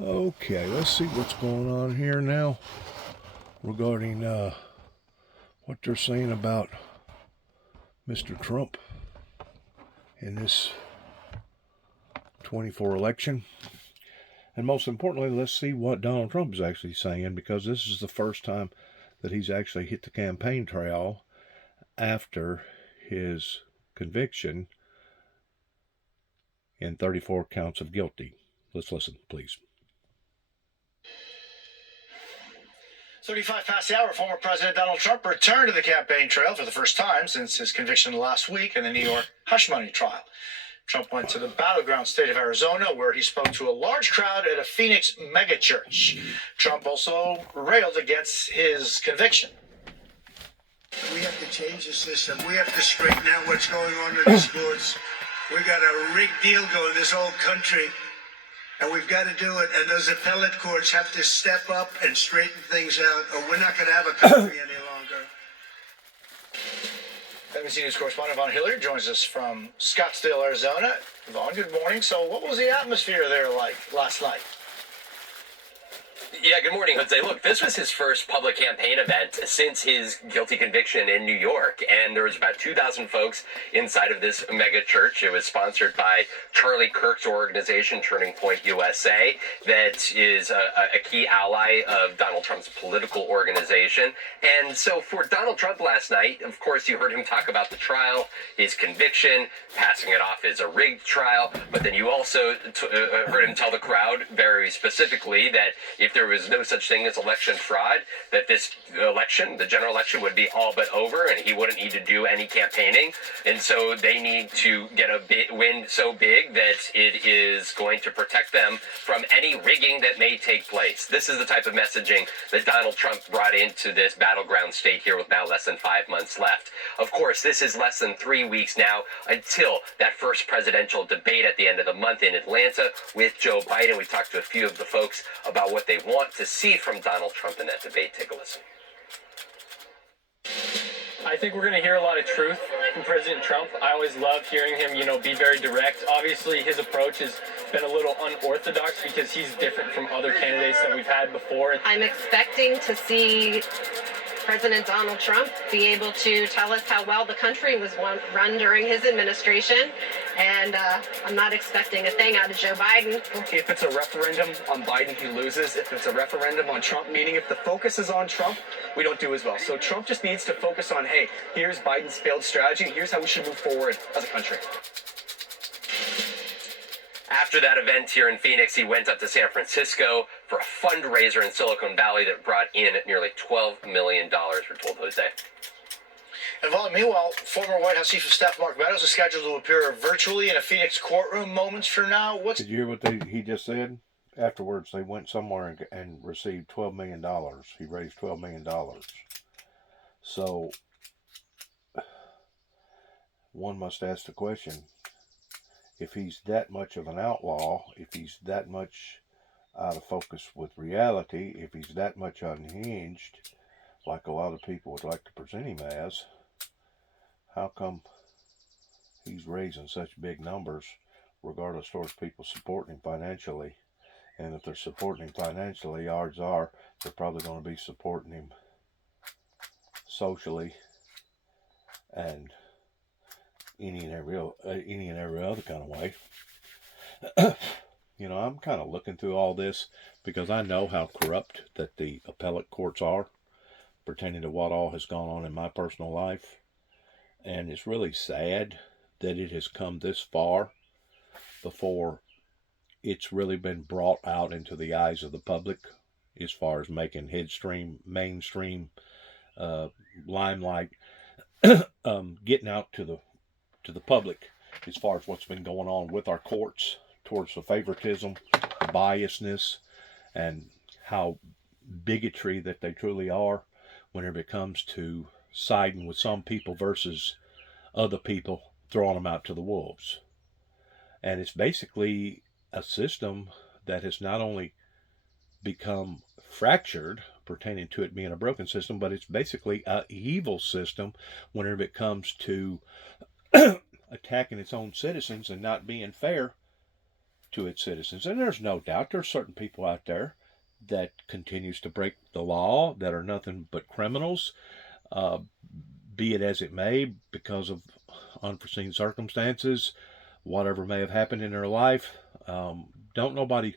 Okay, let's see what's going on here now regarding what they're saying about Mr. Trump in this 24 election. And most importantly, let's see what Donald Trump is actually saying, because this is the first time that he's actually hit the campaign trail after his conviction in 34 counts of guilty. Let's listen, please. 35 past the hour, former President Donald Trump returned to the campaign trail for the first time since his conviction last week in the New York hush money trial. Trump went to the battleground state of Arizona, where he spoke to a large crowd at a Phoenix megachurch. Trump also railed against his conviction. We have to change the system. We have to straighten out what's going on in the sports. We got a rigged deal going in this whole country, and we've got to do it. And those appellate courts have to step up and straighten things out, or we're not going to have a country any longer. NBC News correspondent Vaughn Hillard joins us from Scottsdale, Arizona. Vaughn, good morning. So what was the atmosphere there like last night? Yeah, good morning, Jose. Look, this was his first public campaign event since his guilty conviction in New York, and there was about 2,000 folks inside of this mega church. It was sponsored by Charlie Kirk's organization, Turning Point USA, that is a key ally of Donald Trump's political organization. And so for Donald Trump last night, of course, you heard him talk about the trial, his conviction, passing it off as a rigged trial, but then you also heard him tell the crowd very specifically that if there was no such thing as election fraud, that this election, the general election, would be all but over and he wouldn't need to do any campaigning. And so they need to get a win so big that it is going to protect them from any rigging that may take place. This is the type of messaging that Donald Trump brought into this battleground state here with now less than 5 months left. Of course, this is less than 3 weeks now until that first presidential debate at the end of the month in Atlanta with Joe Biden. We talked to a few of the folks about what they want to see from Donald Trump in that debate. Take a listen. I think we're going to hear a lot of truth from President Trump. I always love hearing him, be very direct. Obviously, his approach has been a little unorthodox because he's different from other candidates that we've had before. I'm expecting to see President Donald Trump be able to tell us how well the country was run during his administration, and I'm not expecting a thing out of Joe Biden. If it's a referendum on Biden, he loses. If it's a referendum on Trump, meaning if the focus is on Trump, we don't do as well. So Trump just needs to focus on, hey, here's Biden's failed strategy, here's how we should move forward as a country. After that event here in Phoenix, he went up to San Francisco for a fundraiser in Silicon Valley that brought in nearly $12 million, we're told, Jose. And meanwhile, former White House Chief of Staff Mark Meadows is scheduled to appear virtually in a Phoenix courtroom moments from now. Did you hear what he just said? Afterwards, they went somewhere and received $12 million. He raised $12 million. So, one must ask the question, if he's that much of an outlaw, if he's that much out of focus with reality, if he's that much unhinged, like a lot of people would like to present him as, how come he's raising such big numbers, regardless towards people supporting him financially? And if they're supporting him financially, odds are they're probably going to be supporting him socially and any and every other kind of way. I'm kind of looking through all this because I know how corrupt that the appellate courts are, pertaining to what all has gone on in my personal life. And it's really sad that it has come this far before it's really been brought out into the eyes of the public, as far as making mainstream limelight, getting out to the public as far as what's been going on with our courts towards the favoritism, the biasness, and how bigotry that they truly are whenever it comes to siding with some people versus other people, throwing them out to the wolves. And it's basically a system that has not only become fractured, pertaining to it being a broken system, but it's basically an evil system whenever it comes to attacking its own citizens and not being fair to its citizens. And there's no doubt there's certain people out there that continues to break the law, that are nothing but criminals, be it as it may, because of unforeseen circumstances, whatever may have happened in their life. Don't nobody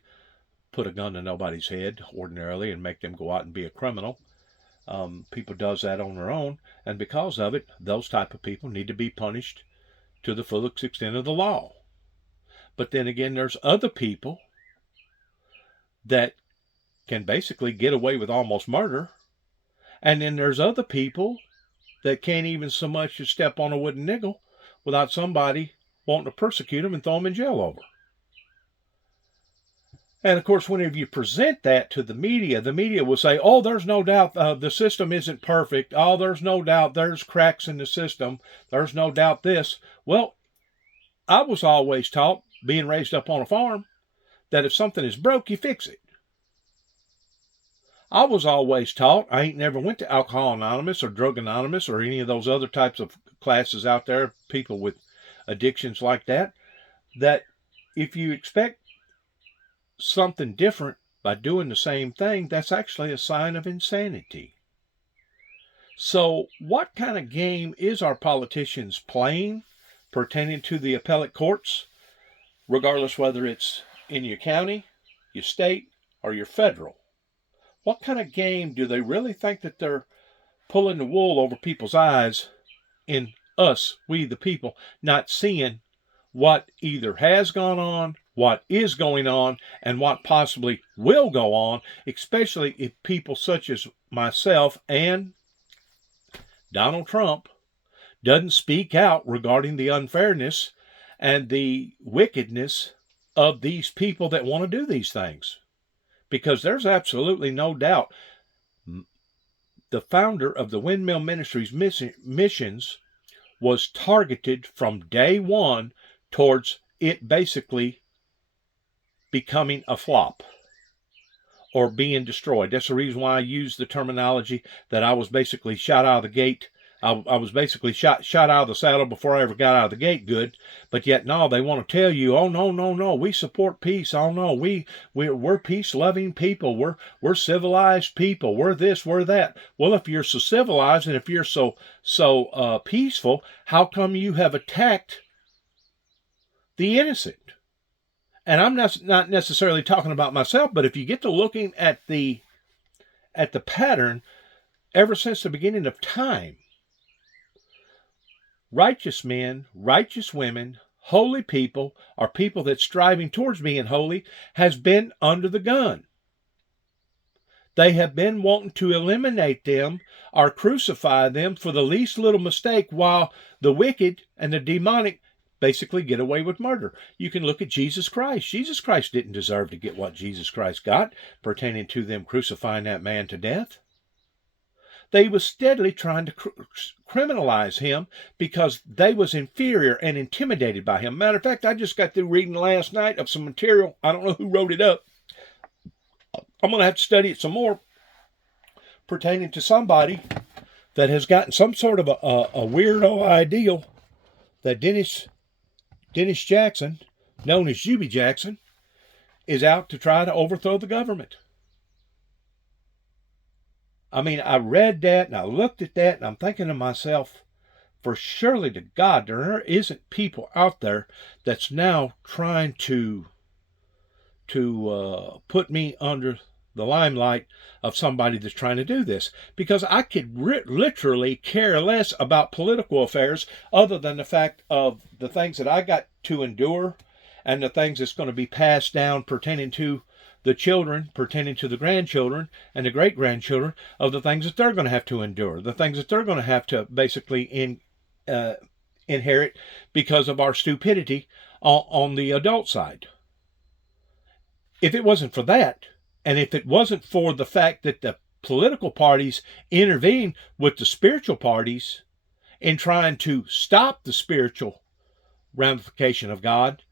put a gun to nobody's head ordinarily and make them go out and be a criminal. People does that on their own, and because of it, those type of people need to be punished to the fullest extent of the law. But then again, there's other people that can basically get away with almost murder, and then there's other people that can't even so much as step on a wooden nickel without somebody wanting to persecute them and throw them in jail over. And of course, whenever you present that to the media will say, oh, there's no doubt the system isn't perfect. Oh, there's no doubt there's cracks in the system. There's no doubt this. Well, I was always taught, being raised up on a farm, that if something is broke, you fix it. I was always taught, I ain't never went to Alcohol Anonymous or Drug Anonymous or any of those other types of classes out there, people with addictions like that if you expect something different by doing the same thing, that's actually a sign of insanity. So what kind of game is our politicians playing pertaining to the appellate courts, regardless whether it's in your county, your state, or your federal? What kind of game do they really think that they're pulling the wool over people's eyes in us, we the people, not seeing what either has gone on, what is going on, and what possibly will go on, especially if people such as myself and Donald Trump doesn't speak out regarding the unfairness and the wickedness of these people that want to do these things. Because there's absolutely no doubt the founder of the Windmill Ministries missions was targeted from day one towards it basically becoming a flop or being destroyed. That's the reason why I use the terminology that I was basically shot out of the gate. I was basically shot out of the saddle before I ever got out of the gate good. But yet, no, they want to tell you, oh, no, we support peace. Oh, no, we're peace-loving people. We're civilized people. We're this, we're that. Well, if you're so civilized and if you're so peaceful, how come you have attacked the innocent? And I'm not necessarily talking about myself, but if you get to looking at the pattern ever since the beginning of time, righteous men, righteous women, holy people, or people that's striving towards being holy, has been under the gun. They have been wanting to eliminate them or crucify them for the least little mistake, while the wicked and the demonic basically get away with murder. You can look at Jesus Christ. Jesus Christ didn't deserve to get what Jesus Christ got pertaining to them crucifying that man to death. They was steadily trying to criminalize him because they was inferior and intimidated by him. Matter of fact, I just got through reading last night of some material. I don't know who wrote it up. I'm going to have to study it some more, pertaining to somebody that has gotten some sort of a weirdo ideal that Dennis Jackson, known as Juby Jackson, is out to try to overthrow the government. I mean, I read that and I looked at that and I'm thinking to myself, for surely to God, there isn't people out there that's now trying to put me under the limelight of somebody that's trying to do this. Because I could literally care less about political affairs other than the fact of the things that I got to endure and the things that's going to be passed down pertaining to the children, pertaining to the grandchildren and the great-grandchildren, of the things that they're going to have to endure, the things that they're going to have to basically inherit because of our stupidity on the adult side. If it wasn't for that, and if it wasn't for the fact that the political parties intervene with the spiritual parties in trying to stop the spiritual ramification of God,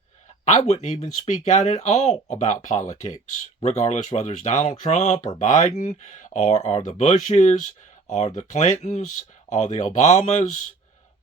I wouldn't even speak out at all about politics, regardless whether it's Donald Trump or Biden or the Bushes or the Clintons or the Obamas,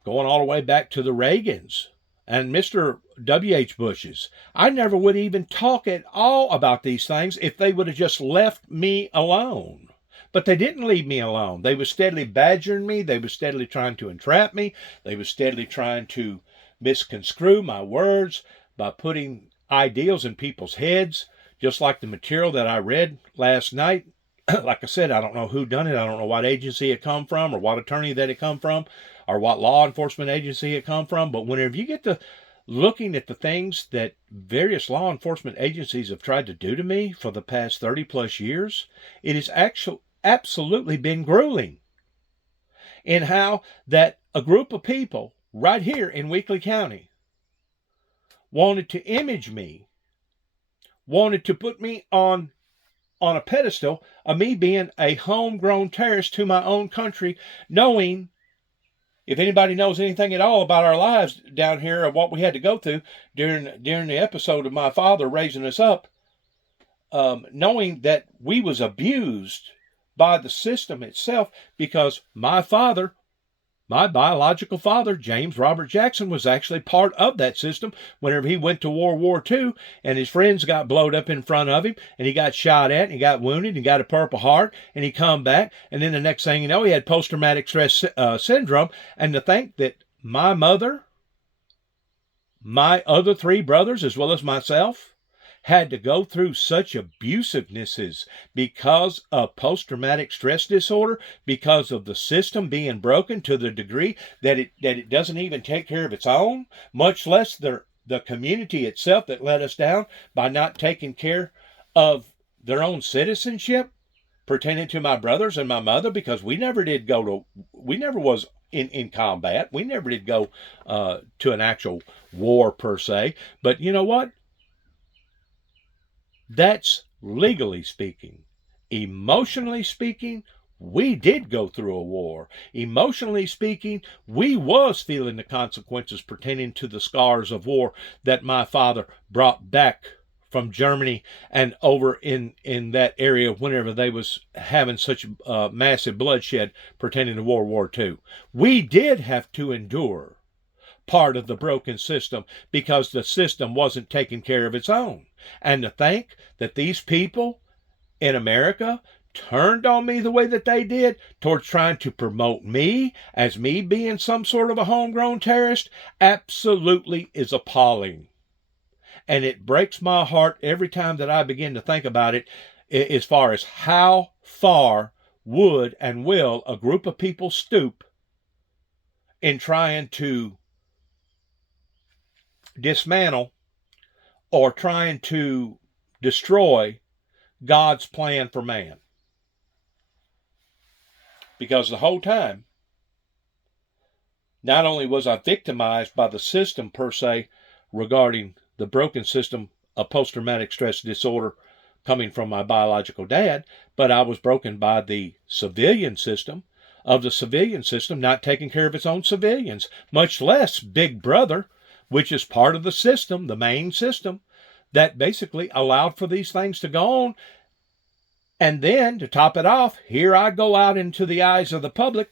going all the way back to the Reagans. and Mr. W.H. Bush's. I never would even talk at all about these things if they would have just left me alone. But they didn't leave me alone. They were steadily badgering me. They were steadily trying to entrap me. They were steadily trying to misconstrue my words by putting ideals in people's heads, just like the material that I read last night. Like I said, I don't know who done it. I don't know what agency it come from or what attorney that it come from or what law enforcement agency it come from. But whenever you get to looking at the things that various law enforcement agencies have tried to do to me for the past 30 plus years, it has actually absolutely been grueling in how that a group of people right here in Weakley County wanted to image me, wanted to put me on a pedestal of me being a homegrown terrorist to my own country, knowing, if anybody knows anything at all about our lives down here of what we had to go through during the episode of my father raising us up, knowing that we was abused by the system itself, because my father, my biological father, James Robert Jackson, was actually part of that system whenever he went to World War II and his friends got blowed up in front of him and he got shot at and he got wounded and got a Purple Heart and he come back, and then the next thing you know, he had post-traumatic stress syndrome. And to think that my mother, my other three brothers, as well as myself, had to go through such abusivenesses because of post-traumatic stress disorder, because of the system being broken to the degree that it doesn't even take care of its own, much less the community itself that let us down by not taking care of their own citizenship pertaining to my brothers and my mother, because we never was in combat. We never did go to an actual war per se. But you know what? That's legally speaking. Emotionally speaking, we did go through a war. Emotionally speaking, we was feeling the consequences pertaining to the scars of war that my father brought back from Germany and over in that area whenever they was having such massive bloodshed pertaining to World War II. We did have to endure part of the broken system because the system wasn't taking care of its own. And to think that these people in America turned on me the way that they did towards trying to promote me as me being some sort of a homegrown terrorist absolutely is appalling. And it breaks my heart every time that I begin to think about it, as far as how far would and will a group of people stoop in trying to dismantle or trying to destroy God's plan for man. Because the whole time, not only was I victimized by the system per se regarding the broken system of post-traumatic stress disorder coming from my biological dad, but I was broken by the civilian system not taking care of its own civilians, much less Big Brother, which is part of the system, the main system, that basically allowed for these things to go on. And then, to top it off, here I go out into the eyes of the public,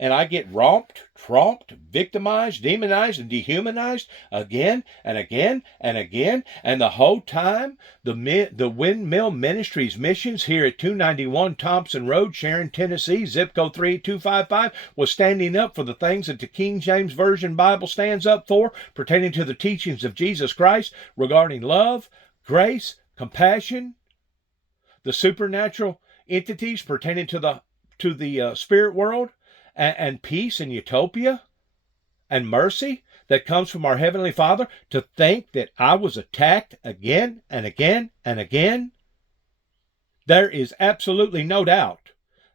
and I get romped, tromped, victimized, demonized, and dehumanized again and again and again. And the whole time, the Windmill Ministries missions here at 291 Thompson Road, Sharon, Tennessee, zip code 38255, was standing up for the things that the King James Version Bible stands up for, pertaining to the teachings of Jesus Christ regarding love, grace, compassion, the supernatural entities pertaining to the spirit world, and peace and utopia and mercy that comes from our Heavenly Father. To think that I was attacked again and again and again, there is absolutely no doubt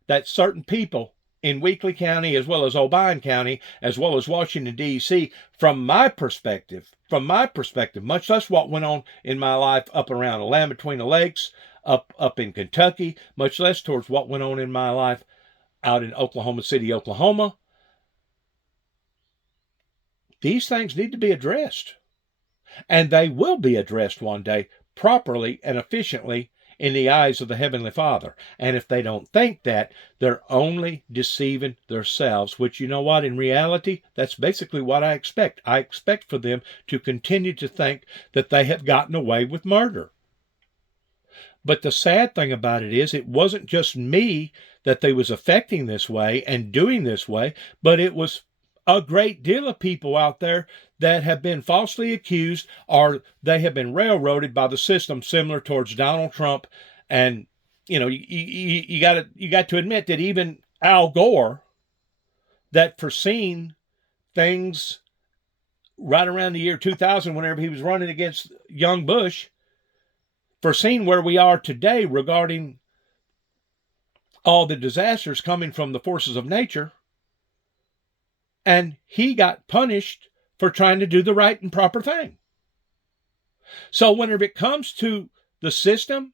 that certain people in Weakley County, as well as Obion County, as well as Washington, D.C., from my perspective, much less what went on in my life up around the land between the lakes, up in Kentucky, much less towards what went on in my life out in Oklahoma City, Oklahoma. These things need to be addressed. And they will be addressed one day properly and efficiently in the eyes of the Heavenly Father. And if they don't think that, they're only deceiving themselves, which, you know what, in reality, that's basically what I expect. I expect for them to continue to think that they have gotten away with murder. But the sad thing about it is, it wasn't just me that they was affecting this way and doing this way, but it was a great deal of people out there that have been falsely accused, or they have been railroaded by the system, similar towards Donald Trump. And you got to admit that even Al Gore, that foreseen things right around the year 2000, whenever he was running against young Bush, foreseen where we are today regarding all the disasters coming from the forces of nature. And he got punished for trying to do the right and proper thing. So whenever it comes to the system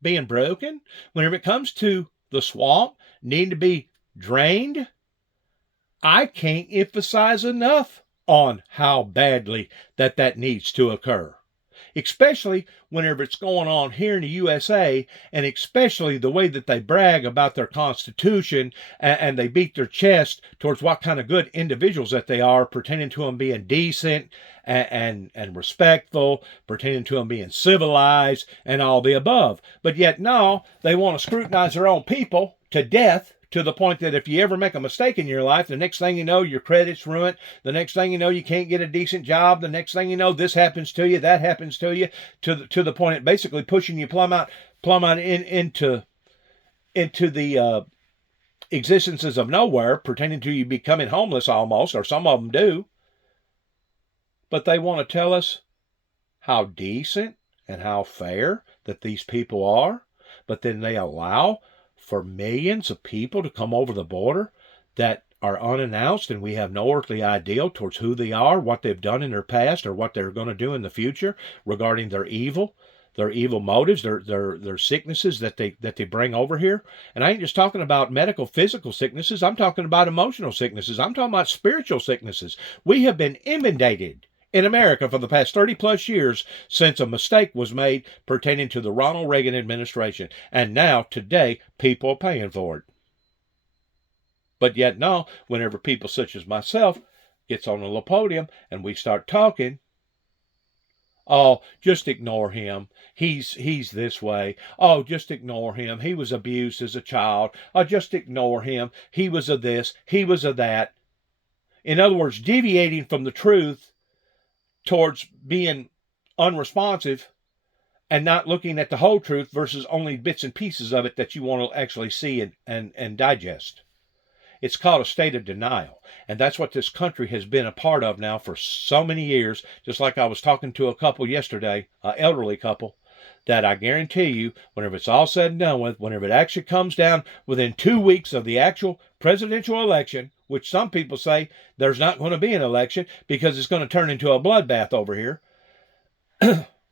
being broken, whenever it comes to the swamp needing to be drained, I can't emphasize enough on how badly that needs to occur. Especially whenever it's going on here in the USA, and especially the way that they brag about their Constitution, and they beat their chest towards what kind of good individuals that they are, pertaining to them being decent and respectful, pertaining to them being civilized and all the above. But yet now they want to scrutinize their own people to death, to the point that if you ever make a mistake in your life, the next thing you know, your credit's ruined. The next thing you know, you can't get a decent job. The next thing you know, this happens to you, that happens to you, to the point of basically pushing you plumb out into the existences of nowhere, pertaining to you becoming homeless almost, or some of them do. But they want to tell us how decent and how fair that these people are, but then they allow for millions of people to come over the border that are unannounced, and we have no earthly idea towards who they are, what they've done in their past, or what they're going to do in the future regarding their evil motives, their sicknesses that they bring over here. And I ain't just talking about medical, physical sicknesses. I'm talking about emotional sicknesses. I'm talking about spiritual sicknesses. We have been inundated in America for the past 30 plus years since a mistake was made pertaining to the Ronald Reagan administration. And now, today, people are paying for it. But yet now, whenever people such as myself gets on the podium and we start talking, oh, just ignore him. He's this way. Oh, just ignore him. He was abused as a child. Oh, just ignore him. He was a this. He was a that. In other words, deviating from the truth towards being unresponsive and not looking at the whole truth versus only bits and pieces of it that you want to actually see and digest. It's called a state of denial. And that's what this country has been a part of now for so many years. Just like I was talking to a couple yesterday, an elderly couple, that I guarantee you, whenever it's all said and done with, whenever it actually comes down within 2 weeks of the actual presidential election, which some people say there's not going to be an election because it's going to turn into a bloodbath over here,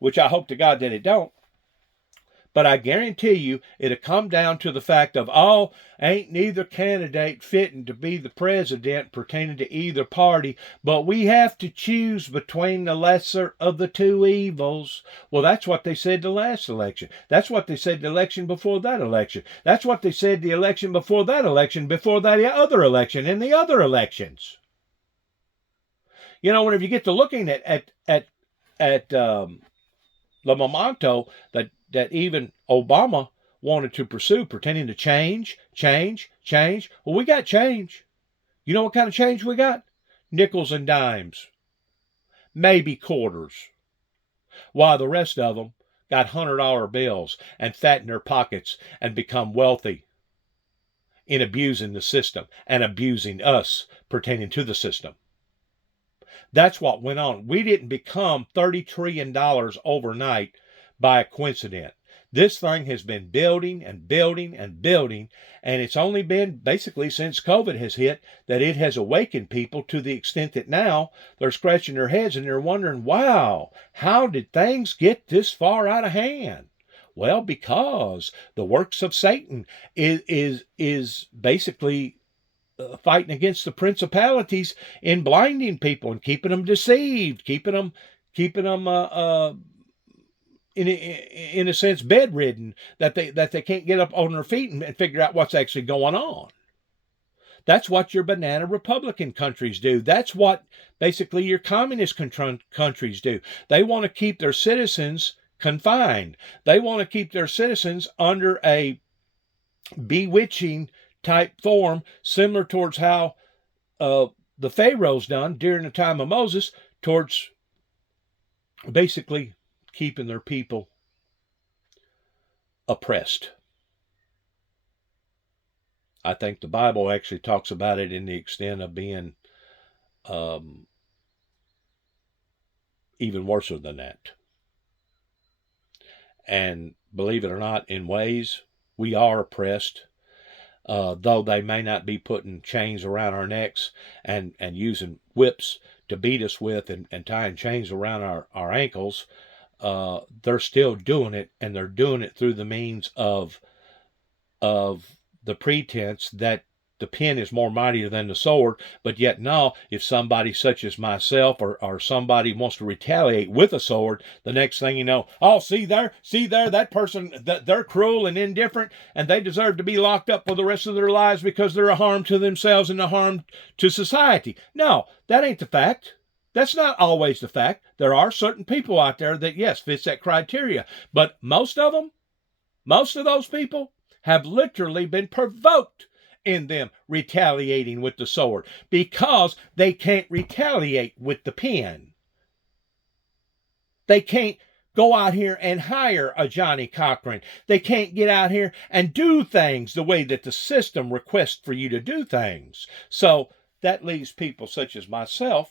which I hope to God that it don't. But I guarantee you it'll come down to the fact of, oh, ain't neither candidate fitting to be the president pertaining to either party, but we have to choose between the lesser of the two evils. Well, that's what they said the last election. That's what they said the election before that election. That's what they said the election before that election, before that other election, and the other elections. You know, whenever you get to looking at the memento that even Obama wanted to pursue pertaining to change. Well, we got change. You know what kind of change we got? Nickels and dimes. Maybe quarters. While the rest of them got $100 bills and fatten their pockets and become wealthy in abusing the system and abusing us pertaining to the system. That's what went on. We didn't become $30 trillion overnight by a coincidence. This thing has been building and building and building, and it's only been basically since COVID has hit that it has awakened people to the extent that now they're scratching their heads and they're wondering, wow, how did things get this far out of hand? Well, because the works of Satan is basically fighting against the principalities in blinding people and keeping them deceived, keeping them in a sense, bedridden, that they can't get up on their feet and figure out what's actually going on. That's what your banana Republican countries do. That's what basically your communist countries do. They want to keep their citizens confined. They want to keep their citizens under a bewitching type form, similar towards how the Pharaohs done during the time of Moses, towards basically keeping their people oppressed. I think the Bible actually talks about it in the extent of being even worse than that. And believe it or not, in ways, we are oppressed, though they may not be putting chains around our necks and using whips to beat us with and tying chains around our ankles. They're still doing it, and they're doing it through the means of the pretense that the pen is more mightier than the sword. But yet now, if somebody such as myself or somebody wants to retaliate with a sword, the next thing you know, oh, see there, that person, they're cruel and indifferent, and they deserve to be locked up for the rest of their lives because they're a harm to themselves and a harm to society. No, that ain't the fact. That's not always the fact. There are certain people out there that, yes, fits that criteria. But most of those people have literally been provoked in them retaliating with the sword, because they can't retaliate with the pen. They can't go out here and hire a Johnny Cochran. They can't get out here and do things the way that the system requests for you to do things. So that leaves people such as myself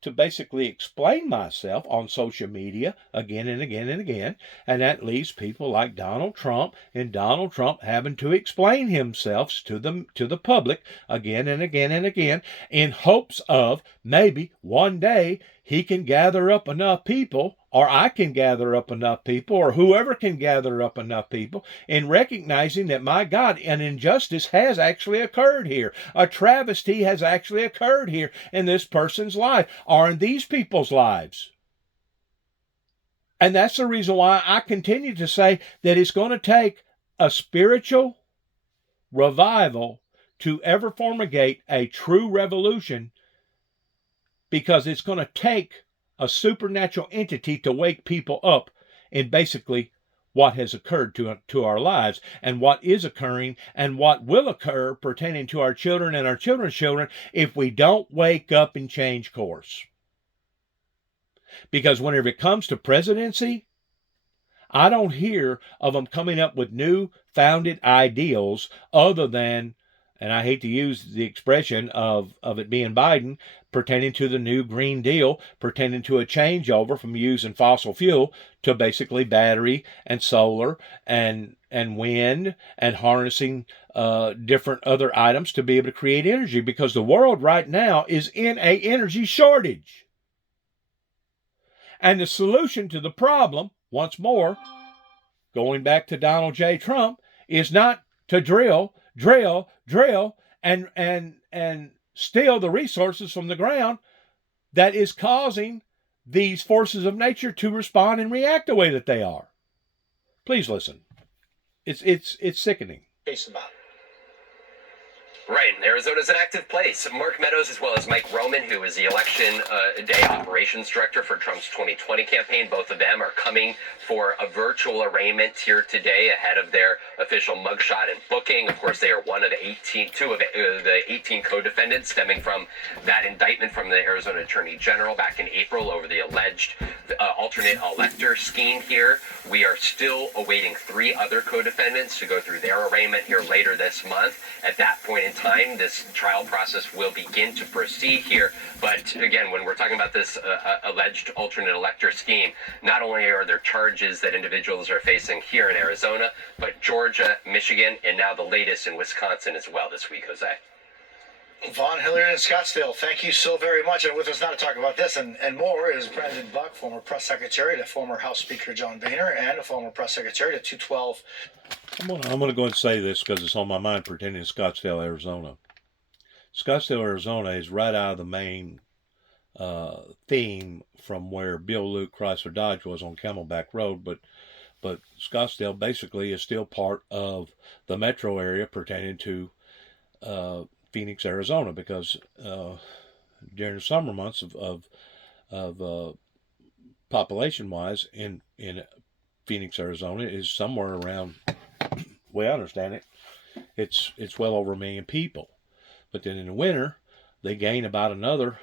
to basically explain myself on social media again and again and again, and that leaves people like Donald Trump, and Donald Trump having to explain himself to the public again and again and again, in hopes of maybe one day he can gather up enough people, or I can gather up enough people, or whoever can gather up enough people, in recognizing that, my God, an injustice has actually occurred here. A travesty has actually occurred here in this person's life, or in these people's lives. And that's the reason why I continue to say that it's going to take a spiritual revival to ever formulate a true revolution, because it's going to take a supernatural entity to wake people up in basically what has occurred to our lives, and what is occurring, and what will occur pertaining to our children and our children's children if we don't wake up and change course. Because whenever it comes to presidency, I don't hear of them coming up with new founded ideals other than, and I hate to use the expression of it being Biden, pertaining to the new Green Deal, pertaining to a changeover from using fossil fuel to basically battery and solar and wind, and harnessing different other items to be able to create energy, because the world right now is in a energy shortage. And the solution to the problem, once more, going back to Donald J. Trump, is not to drill, and steal the resources from the ground that is causing these forces of nature to respond and react the way that they are. Please listen. It's sickening. Case about it. Right. Arizona's an active place. Mark Meadows, as well as Mike Roman, who is the election day operations director for Trump's 2020 campaign. Both of them are coming for a virtual arraignment here today ahead of their official mugshot and booking. Of course, they are one of the 18 co-defendants stemming from that indictment from the Arizona Attorney General back in April over the alleged alternate elector scheme here. We are still awaiting 3 other co-defendants to go through their arraignment here later this month. At that point in time, this trial process will begin to proceed here. But again, when we're talking about this alleged alternate elector scheme, not only are there charges that individuals are facing here in Arizona, but Georgia, Michigan, and now the latest in Wisconsin as well this week, Jose. Vaughn, Hilliard, and Scottsdale, thank you so very much. And with us now to talk about this and more is Brandon Buck, former press secretary to former House Speaker John Boehner, and a former press secretary to 212. I'm gonna go and say this because it's on my mind pertaining to Scottsdale, Arizona. Scottsdale, Arizona is right out of the main theme from where Bill Luke Chrysler Dodge was on Camelback Road, but Scottsdale basically is still part of the metro area pertaining to Phoenix, Arizona, because during the summer months of population-wise in Phoenix, Arizona, is somewhere around, the way I understand it, it's well over 1 million people. But then in the winter, they gain about another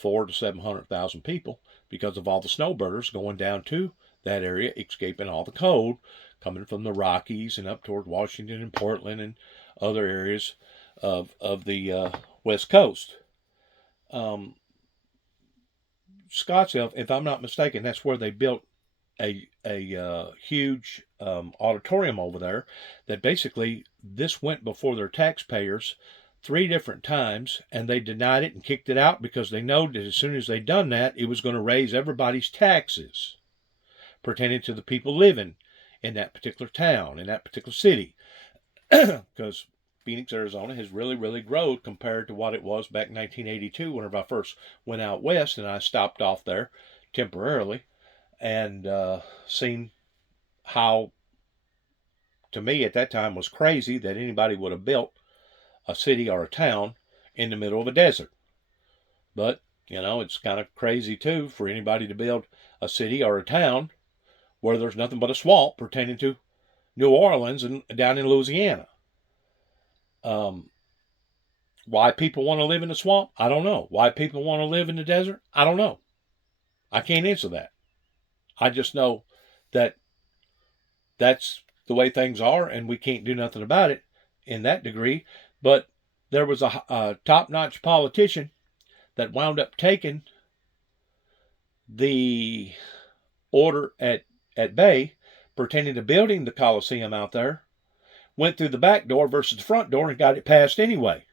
400,000 to 700,000 people because of all the snowbirders going down to that area, escaping all the cold coming from the Rockies and up toward Washington and Portland and other areas of the West Coast. Scottsdale, if I'm not mistaken, that's where they built a huge auditorium over there. That basically this went before their taxpayers 3 different times, and they denied it and kicked it out because they know that as soon as they done that, it was going to raise everybody's taxes pertaining to the people living in that particular town, in that particular city. Because Phoenix, Arizona has really, really grown compared to what it was back in 1982 whenever I first went out west, and I stopped off there temporarily and seen how, to me at that time, was crazy that anybody would have built a city or a town in the middle of a desert. But, it's kind of crazy too for anybody to build a city or a town where there's nothing but a swamp pertaining to New Orleans and down in Louisiana. Why people want to live in the swamp, I don't know. Why people want to live in the desert, I don't know. I can't answer that. I just know that that's the way things are, and we can't do nothing about it in that degree. But there was a top-notch politician that wound up taking the order at bay pertaining to building the Coliseum out there, went through the back door versus the front door and got it passed anyway,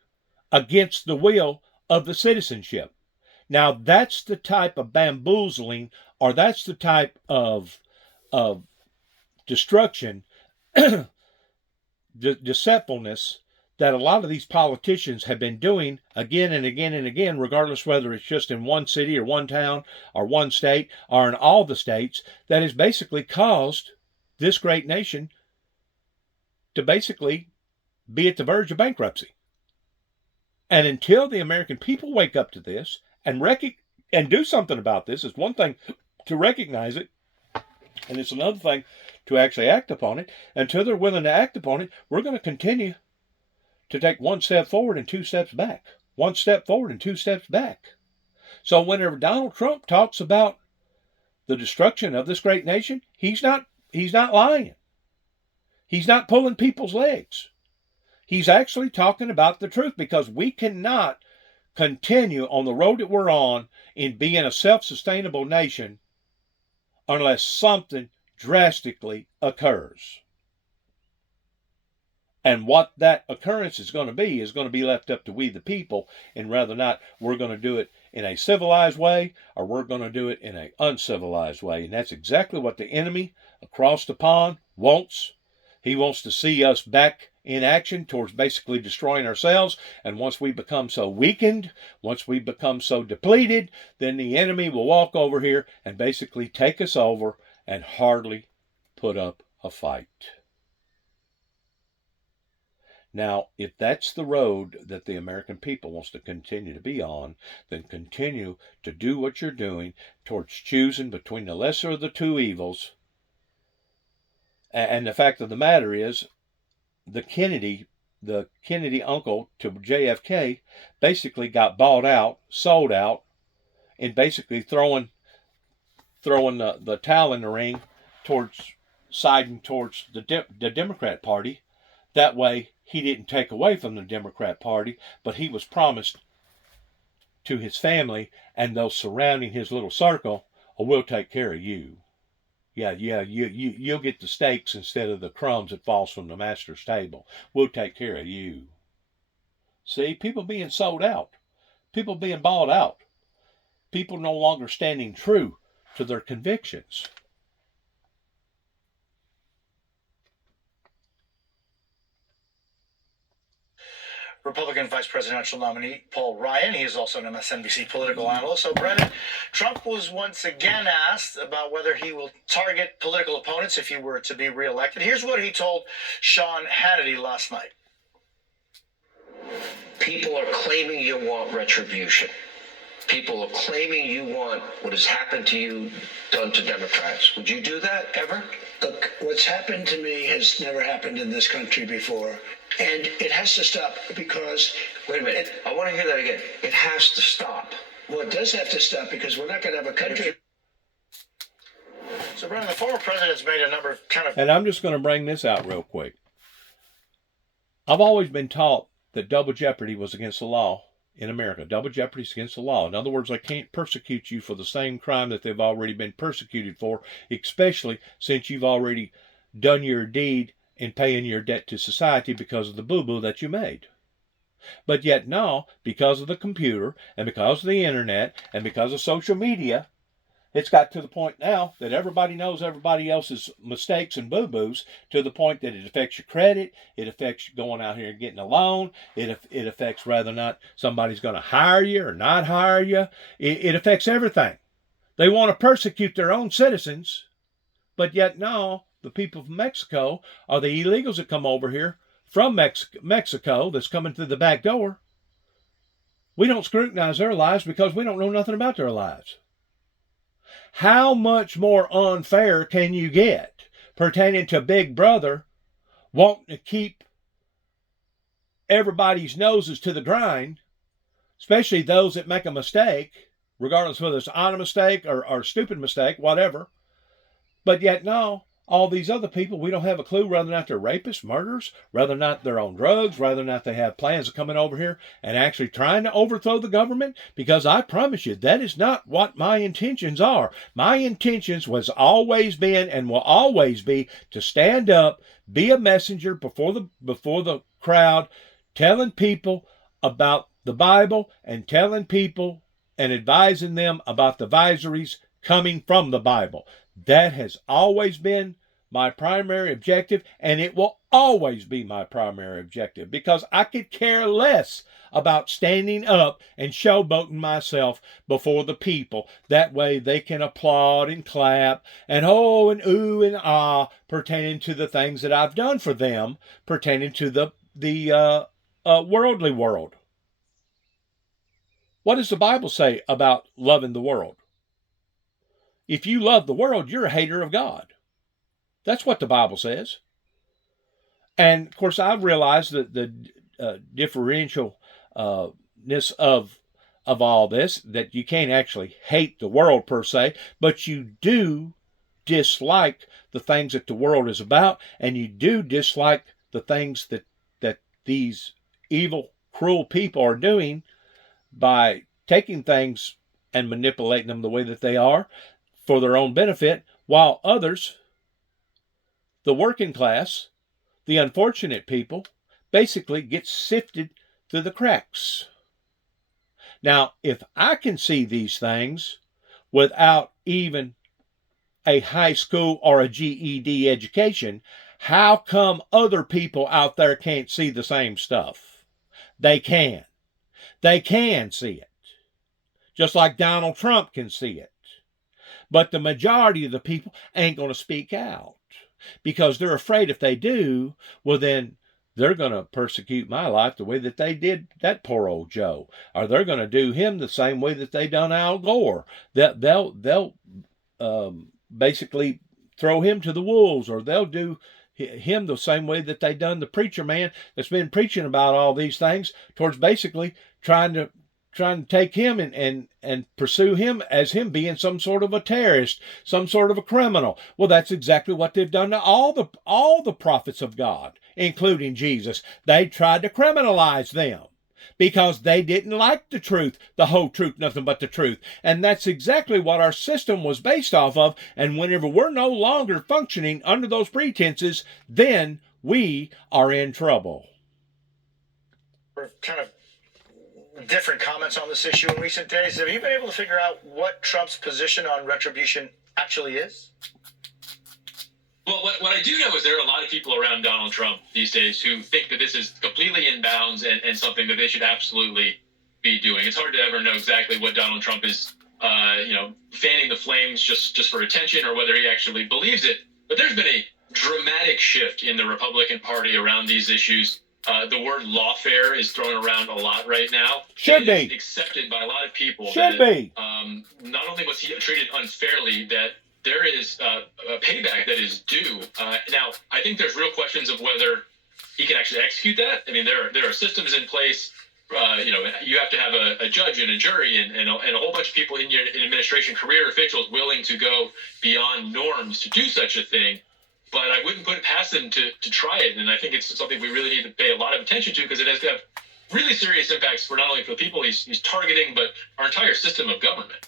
against the will of the citizenship. Now, that's the type of bamboozling, or that's the type of destruction, deceitfulness that a lot of these politicians have been doing again and again and again, regardless whether it's just in one city or one town or one state or in all the states, that has basically caused this great nation to basically be at the verge of bankruptcy. And until the American people wake up to this and do something about this, it's one thing to recognize it, and it's another thing to actually act upon it. Until they're willing to act upon it, we're going to continue to take 1 step forward and 2 steps back. 1 step forward and 2 steps back. So whenever Donald Trump talks about the destruction of this great nation, he's not lying. He's not pulling people's legs. He's actually talking about the truth, because we cannot continue on the road that we're on in being a self-sustainable nation unless something drastically occurs. And what that occurrence is going to be left up to we the people, and whether or not we're going to do it in a civilized way or we're going to do it in an uncivilized way. And that's exactly what the enemy across the pond wants. He wants to see us back in action towards basically destroying ourselves. And once we become so weakened, once we become so depleted, then the enemy will walk over here and basically take us over and hardly put up a fight. Now, if that's the road that the American people wants to continue to be on, then continue to do what you're doing towards choosing between the lesser of the 2 evils. And the fact of the matter is, the Kennedy uncle to JFK basically got bought out, sold out, and basically throwing the towel in the ring siding towards the Democrat Party. That way, he didn't take away from the Democrat Party, but he was promised to his family and those surrounding his little circle, "Oh, we'll take care of you. Yeah, you'll get the steaks instead of the crumbs that falls from the master's table. We'll take care of you." See, people being sold out, people being bought out, people no longer standing true to their convictions. Republican vice presidential nominee Paul Ryan. He is also an MSNBC political analyst. So, Brennan, Trump was once again asked about whether he will target political opponents if he were to be reelected. Here's what he told Sean Hannity last night. People are claiming you want retribution. People are claiming you want what has happened to you done to Democrats. Would you do that ever? Look, what's happened to me has never happened in this country before. And it has to stop because... Wait a minute. I want to hear that again. It has to stop. Well, it does have to stop because we're not going to have a country... So, Brennan, the former president's made a number of And I'm just going to bring this out real quick. I've always been taught that double jeopardy was against the law in America. Double jeopardy is against the law. In other words, they can't persecute you for the same crime that they've already been persecuted for, especially since you've already done your deed in paying your debt to society because of the boo-boo that you made. But yet now, because of the computer and because of the internet and because of social media, it's got to the point now that everybody knows everybody else's mistakes and boo-boos, to the point that it affects your credit, it affects you going out here and getting a loan, it affects whether or not somebody's going to hire you or not hire you. It affects everything. They want to persecute their own citizens, but yet now the people from Mexico are the illegals that come over here from Mexico that's coming through the back door. We don't scrutinize their lives because we don't know nothing about their lives. How much more unfair can you get pertaining to Big Brother wanting to keep everybody's noses to the grind, especially those that make a mistake, regardless whether it's on a mistake or a stupid mistake, whatever. But yet now, all these other people, we don't have a clue whether or not they're rapists, murderers, whether or not they're on drugs, whether or not they have plans of coming over here and actually trying to overthrow the government, because I promise you, that is not what my intentions are. My intentions was always been and will always be to stand up, be a messenger before the crowd, telling people about the Bible and telling people and advising them about the advisories coming from the Bible. That has always been my primary objective, and it will always be my primary objective, because I could care less about standing up and showboating myself before the people. That way they can applaud and clap and oh and ooh and ah pertaining to the things that I've done for them, pertaining to the worldly world. What does the Bible say about loving the world? If you love the world, you're a hater of God. That's what the Bible says. And, of course, I've realized that the differentialness of all this, that you can't actually hate the world per se, but you do dislike the things that the world is about, and you do dislike the things that these evil, cruel people are doing by taking things and manipulating them the way that they are for their own benefit, while others, the working class, the unfortunate people, basically get sifted through the cracks. Now, if I can see these things without even a high school or a GED education, how come other people out there can't see the same stuff? They can. They can see it. Just like Donald Trump can see it. But the majority of the people ain't going to speak out, because they're afraid if they do, well then they're going to persecute my life the way that they did that poor old Joe. Or they're going to do him the same way that they done Al Gore. They'll basically throw him to the wolves, or they'll do him the same way that they done the preacher man that's been preaching about all these things, towards basically trying to take him and pursue him as him being some sort of a terrorist, some sort of a criminal. Well, that's exactly what they've done to all the prophets of God, including Jesus. They tried to criminalize them because they didn't like the truth, the whole truth, nothing but the truth. And that's exactly what our system was based off of. And whenever we're no longer functioning under those pretenses, then we are in trouble. We're kind of different comments on this issue in recent days. Have you been able to figure out what Trump's position on retribution actually is? Well, what I do know is there are a lot of people around Donald Trump these days who think that this is completely in bounds and something that they should absolutely be doing. It's hard to ever know exactly what Donald Trump is, fanning the flames just for attention or whether he actually believes it. But there's been a dramatic shift in the Republican Party around these issues. The word lawfare is thrown around a lot right now. Should It is be. accepted by a lot of people. Should that, be. not only was he treated unfairly, that there is a payback that is due. Now, I think there's real questions of whether he can actually execute that. I mean, there are systems in place. You have to have a judge and a jury and a whole bunch of people in your administration, career officials willing to go beyond norms to do such a thing. But I wouldn't put it past him to try it. And I think it's something we really need to pay a lot of attention to because it has to have really serious impacts for not only for the people he's targeting, but our entire system of government.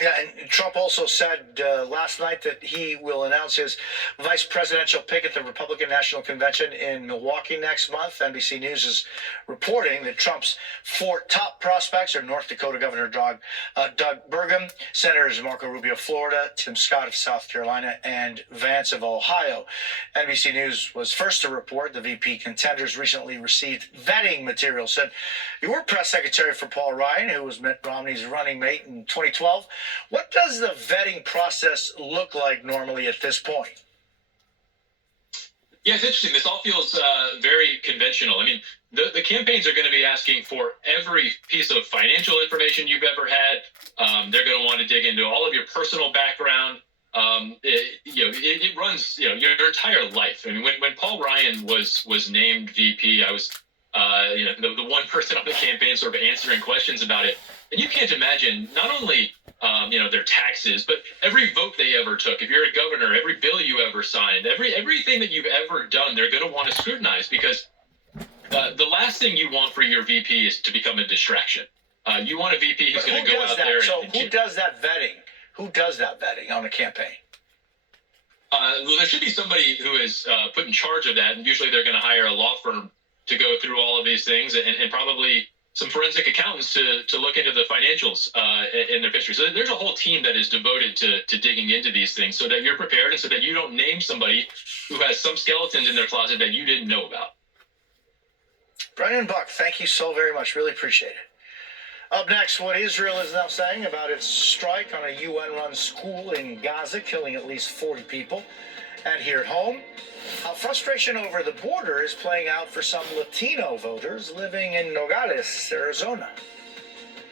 Yeah, and Trump also said last night that he will announce his vice presidential pick at the Republican National Convention in Milwaukee next month. NBC News is reporting that Trump's four top prospects are North Dakota Governor Doug Burgum, Senators Marco Rubio of Florida, Tim Scott of South Carolina, and Vance of Ohio. NBC News was first to report the VP contenders recently received vetting material. Said, you were press secretary for Paul Ryan, who was Mitt Romney's running mate in 2012. What does the vetting process look like normally at this point? Yeah, it's interesting. This all feels very conventional. I mean, the campaigns are going to be asking for every piece of financial information you've ever had. They're going to want to dig into all of your personal background. It runs your entire life. I mean, when Paul Ryan was named VP, I was the one person on the campaign sort of answering questions about it. And you can't imagine not only their taxes, but every vote they ever took. If you're a governor, every bill you ever signed, everything that you've ever done, they're going to want to scrutinize because the last thing you want for your VP is to become a distraction. You want a VP who's going to go out there. So who does that vetting? Who does that vetting on a campaign? Well, there should be somebody who is put in charge of that, and usually they're going to hire a law firm to go through all of these things and probably some forensic accountants to look into the financials in their history. So there's a whole team that is devoted to digging into these things so that you're prepared and so that you don't name somebody who has some skeletons in their closet that you didn't know about. Brennan Buck, thank you so very much. Really appreciate it. Up next, what Israel is now saying about its strike on a UN-run school in Gaza, killing at least 40 people. And here at home, how frustration over the border is playing out for some Latino voters living in Nogales, Arizona.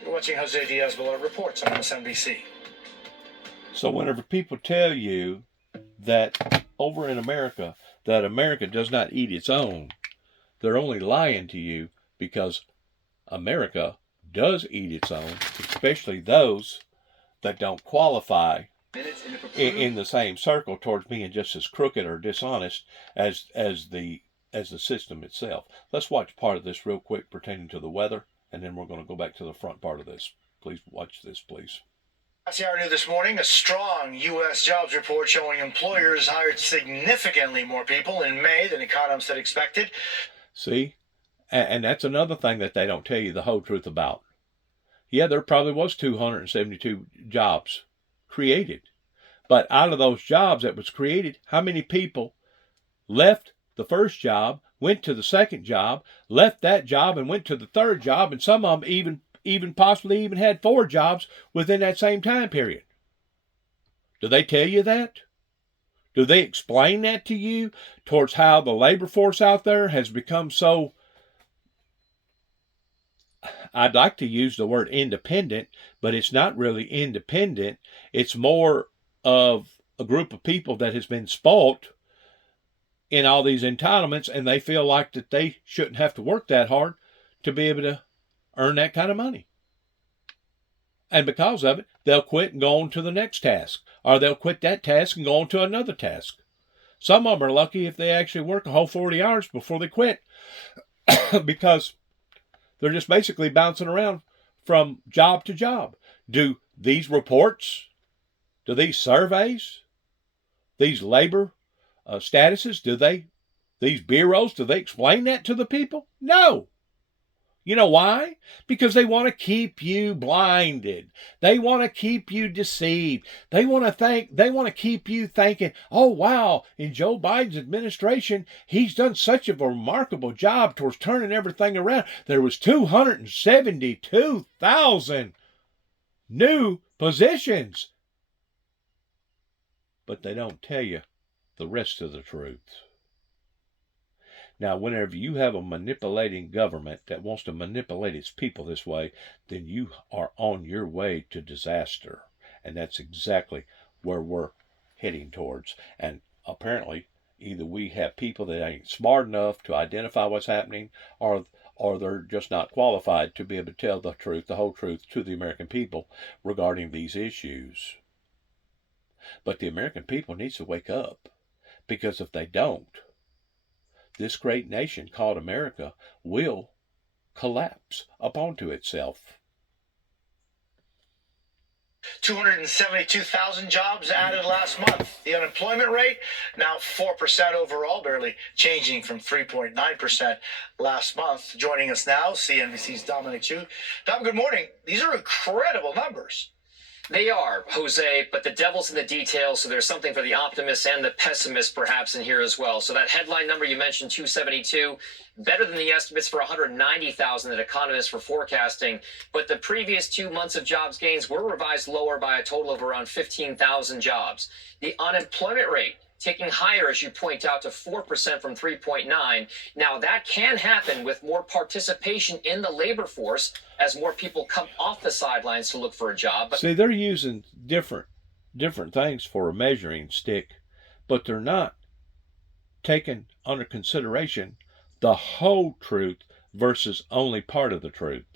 You're watching Jose Diaz-Balart Reports on MSNBC. So whenever people tell you that over in America, that America does not eat its own, they're only lying to you because America does eat its own, especially those that don't qualify in the same circle towards being just as crooked or dishonest as the system itself. Let's watch part of this real quick pertaining to the weather, and then we're going to go back to the front part of this. Please watch this, please. SCR New this morning, a strong U.S. jobs report showing employers hired significantly more people in May than economists had expected. See? And that's another thing that they don't tell you the whole truth about. Yeah, there probably was 272 jobs created. But out of those jobs that was created, how many people left the first job, went to the second job, left that job and went to the third job, and some of them even possibly even had 4 jobs within that same time period? Do they tell you that? Do they explain that to you towards how the labor force out there has become so, I'd like to use the word independent, but it's not really independent. It's more of a group of people that has been spoilt in all these entitlements, and they feel like that they shouldn't have to work that hard to be able to earn that kind of money. And because of it, they'll quit and go on to the next task, or they'll quit that task and go on to another task. Some of them are lucky if they actually work a whole 40 hours before they quit because they're just basically bouncing around from job to job. Do these reports, do these surveys, these labor statuses, these bureaus, do they explain that to the people? No. You know why? Because they want to keep you blinded. They want to keep you deceived. They want to keep you thinking, "Oh wow, in Joe Biden's administration, he's done such a remarkable job towards turning everything around. There was 272,000 new positions." But they don't tell you the rest of the truth. Now, whenever you have a manipulating government that wants to manipulate its people this way, then you are on your way to disaster. And that's exactly where we're heading towards. And apparently, either we have people that ain't smart enough to identify what's happening, or they're just not qualified to be able to tell the truth, the whole truth, to the American people regarding these issues. But the American people needs to wake up, because if they don't, this great nation called America will collapse upon itself. 272,000 jobs added last month. The unemployment rate, now 4% overall, barely changing from 3.9% last month. Joining us now, CNBC's Dominic Chu. Dom, good morning. These are incredible numbers. They are, Jose, but the devil's in the details, so there's something for the optimists and the pessimists perhaps in here as well. So that headline number you mentioned, 272, better than the estimates for 190,000 that economists were forecasting. But the previous 2 months of jobs gains were revised lower by a total of around 15,000 jobs. The unemployment rate ticking higher, as you point out, to 4% from 3.9. Now, that can happen with more participation in the labor force as more people come off the sidelines to look for a job. See, they're using different things for a measuring stick, but they're not taking under consideration the whole truth versus only part of the truth.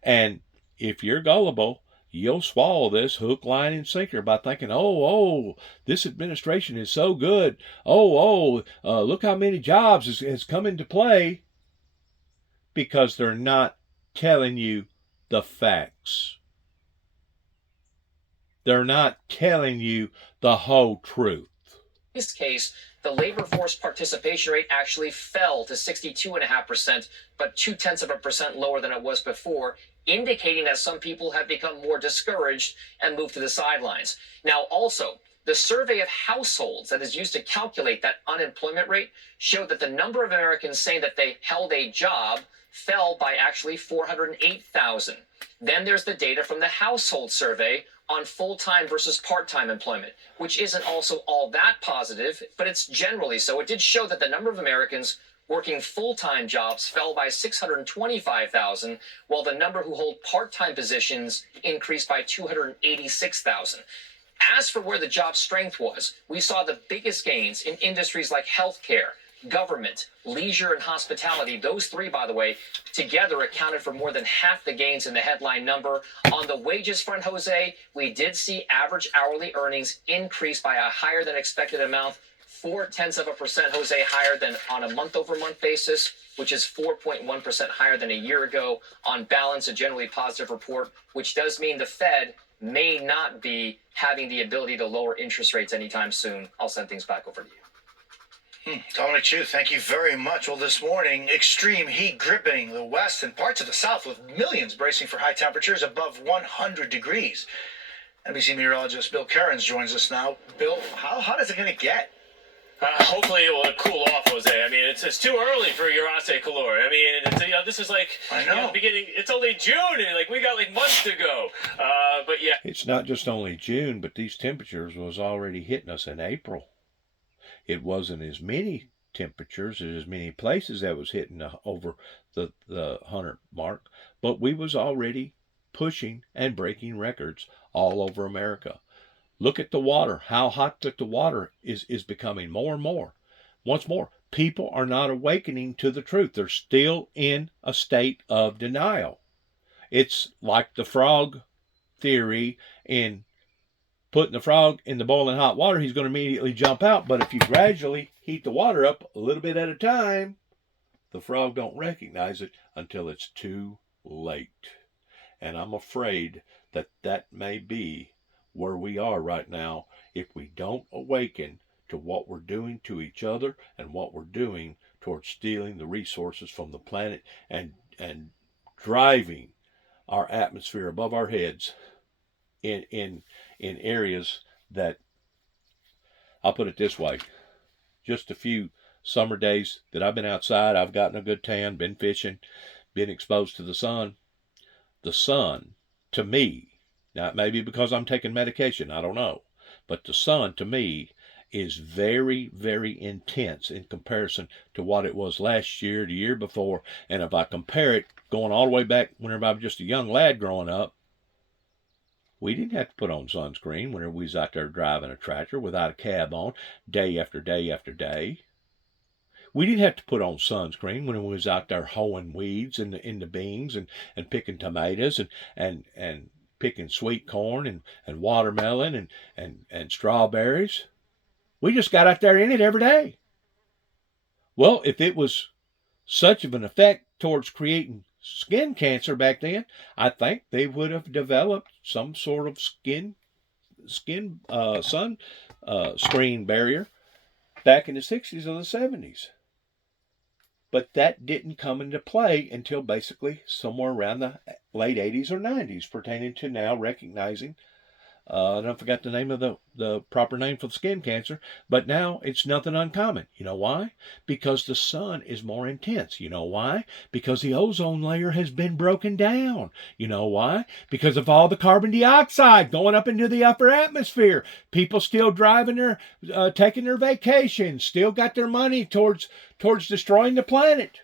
And if you're gullible, you'll swallow this hook, line, and sinker by thinking, oh, this administration is so good. Look how many jobs has come into play. Because they're not telling you the facts. They're not telling you the whole truth. In this case, the labor force participation rate actually fell to 62.5%, but 0.2% lower than it was before, indicating that some people have become more discouraged and moved to the sidelines. Now, also, the survey of households that is used to calculate that unemployment rate showed that the number of Americans saying that they held a job fell by actually 408,000. Then there's the data from the household survey on full-time versus part-time employment, which isn't also all that positive, but it's generally so. It did show that the number of Americans working full-time jobs fell by 625,000, while the number who hold part-time positions increased by 286,000. As for where the job strength was, we saw the biggest gains in industries like healthcare, government, leisure, and hospitality. Those three, by the way, together accounted for more than half the gains in the headline number. On the wages front, Jose, we did see average hourly earnings increase by a higher than expected amount, 0.4%, Jose, higher than on a month-over-month basis, which is 4.1% higher than a year ago. On balance, a generally positive report, which does mean the Fed may not be having the ability to lower interest rates anytime soon. I'll send things back over to you. Dominic Chu, thank you very much. Well, this morning, extreme heat gripping the west and parts of the south, with millions bracing for high temperatures above 100 degrees. NBC meteorologist Bill Cairns joins us now. Bill, how hot is it going to get? Hopefully it will cool off, Jose. I mean, it's too early for Urase Calor. I mean, this is like, I know. Beginning. It's only June, and we got months to go. But yeah, it's not just only June, but these temperatures was already hitting us in April. It wasn't as many temperatures as many places that was hitting over the 100 mark, but we was already pushing and breaking records all over America. Look at the water, how hot that the water is becoming more and more. Once more, people are not awakening to the truth. They're still in a state of denial. It's like the frog theory in putting the frog in the boiling hot water, he's going to immediately jump out. But if you gradually heat the water up a little bit at a time, the frog don't recognize it until it's too late. And I'm afraid that may be where we are right now if we don't awaken to what we're doing to each other and what we're doing towards stealing the resources from the planet and and driving our atmosphere above our heads in areas that, I'll put it this way, just a few summer days that I've been outside, I've gotten a good tan, been fishing, been exposed to the sun. The sun, to me, now it may be because I'm taking medication, I don't know, but the sun, to me, is very, very intense in comparison to what it was last year, the year before. And if I compare it, going all the way back whenever I was just a young lad growing up, we didn't have to put on sunscreen whenever we was out there driving a tractor without a cab on, day after day after day. We didn't have to put on sunscreen when we was out there hoeing weeds in the beans and picking tomatoes and picking sweet corn and watermelon and strawberries. We just got out there in it every day. Well, if it was such of an effect towards creating skin cancer back then, I think they would have developed some sort of sun screen barrier back in the 60s or the 70s. But that didn't come into play until basically somewhere around the late 80s or 90s, pertaining to now recognizing, and I forgot the name of the proper name for skin cancer, but now it's nothing uncommon. You know why? Because the sun is more intense. You know why? Because the ozone layer has been broken down. You know why? Because of all the carbon dioxide going up into the upper atmosphere. People still driving taking their vacations, still got their money towards destroying the planet.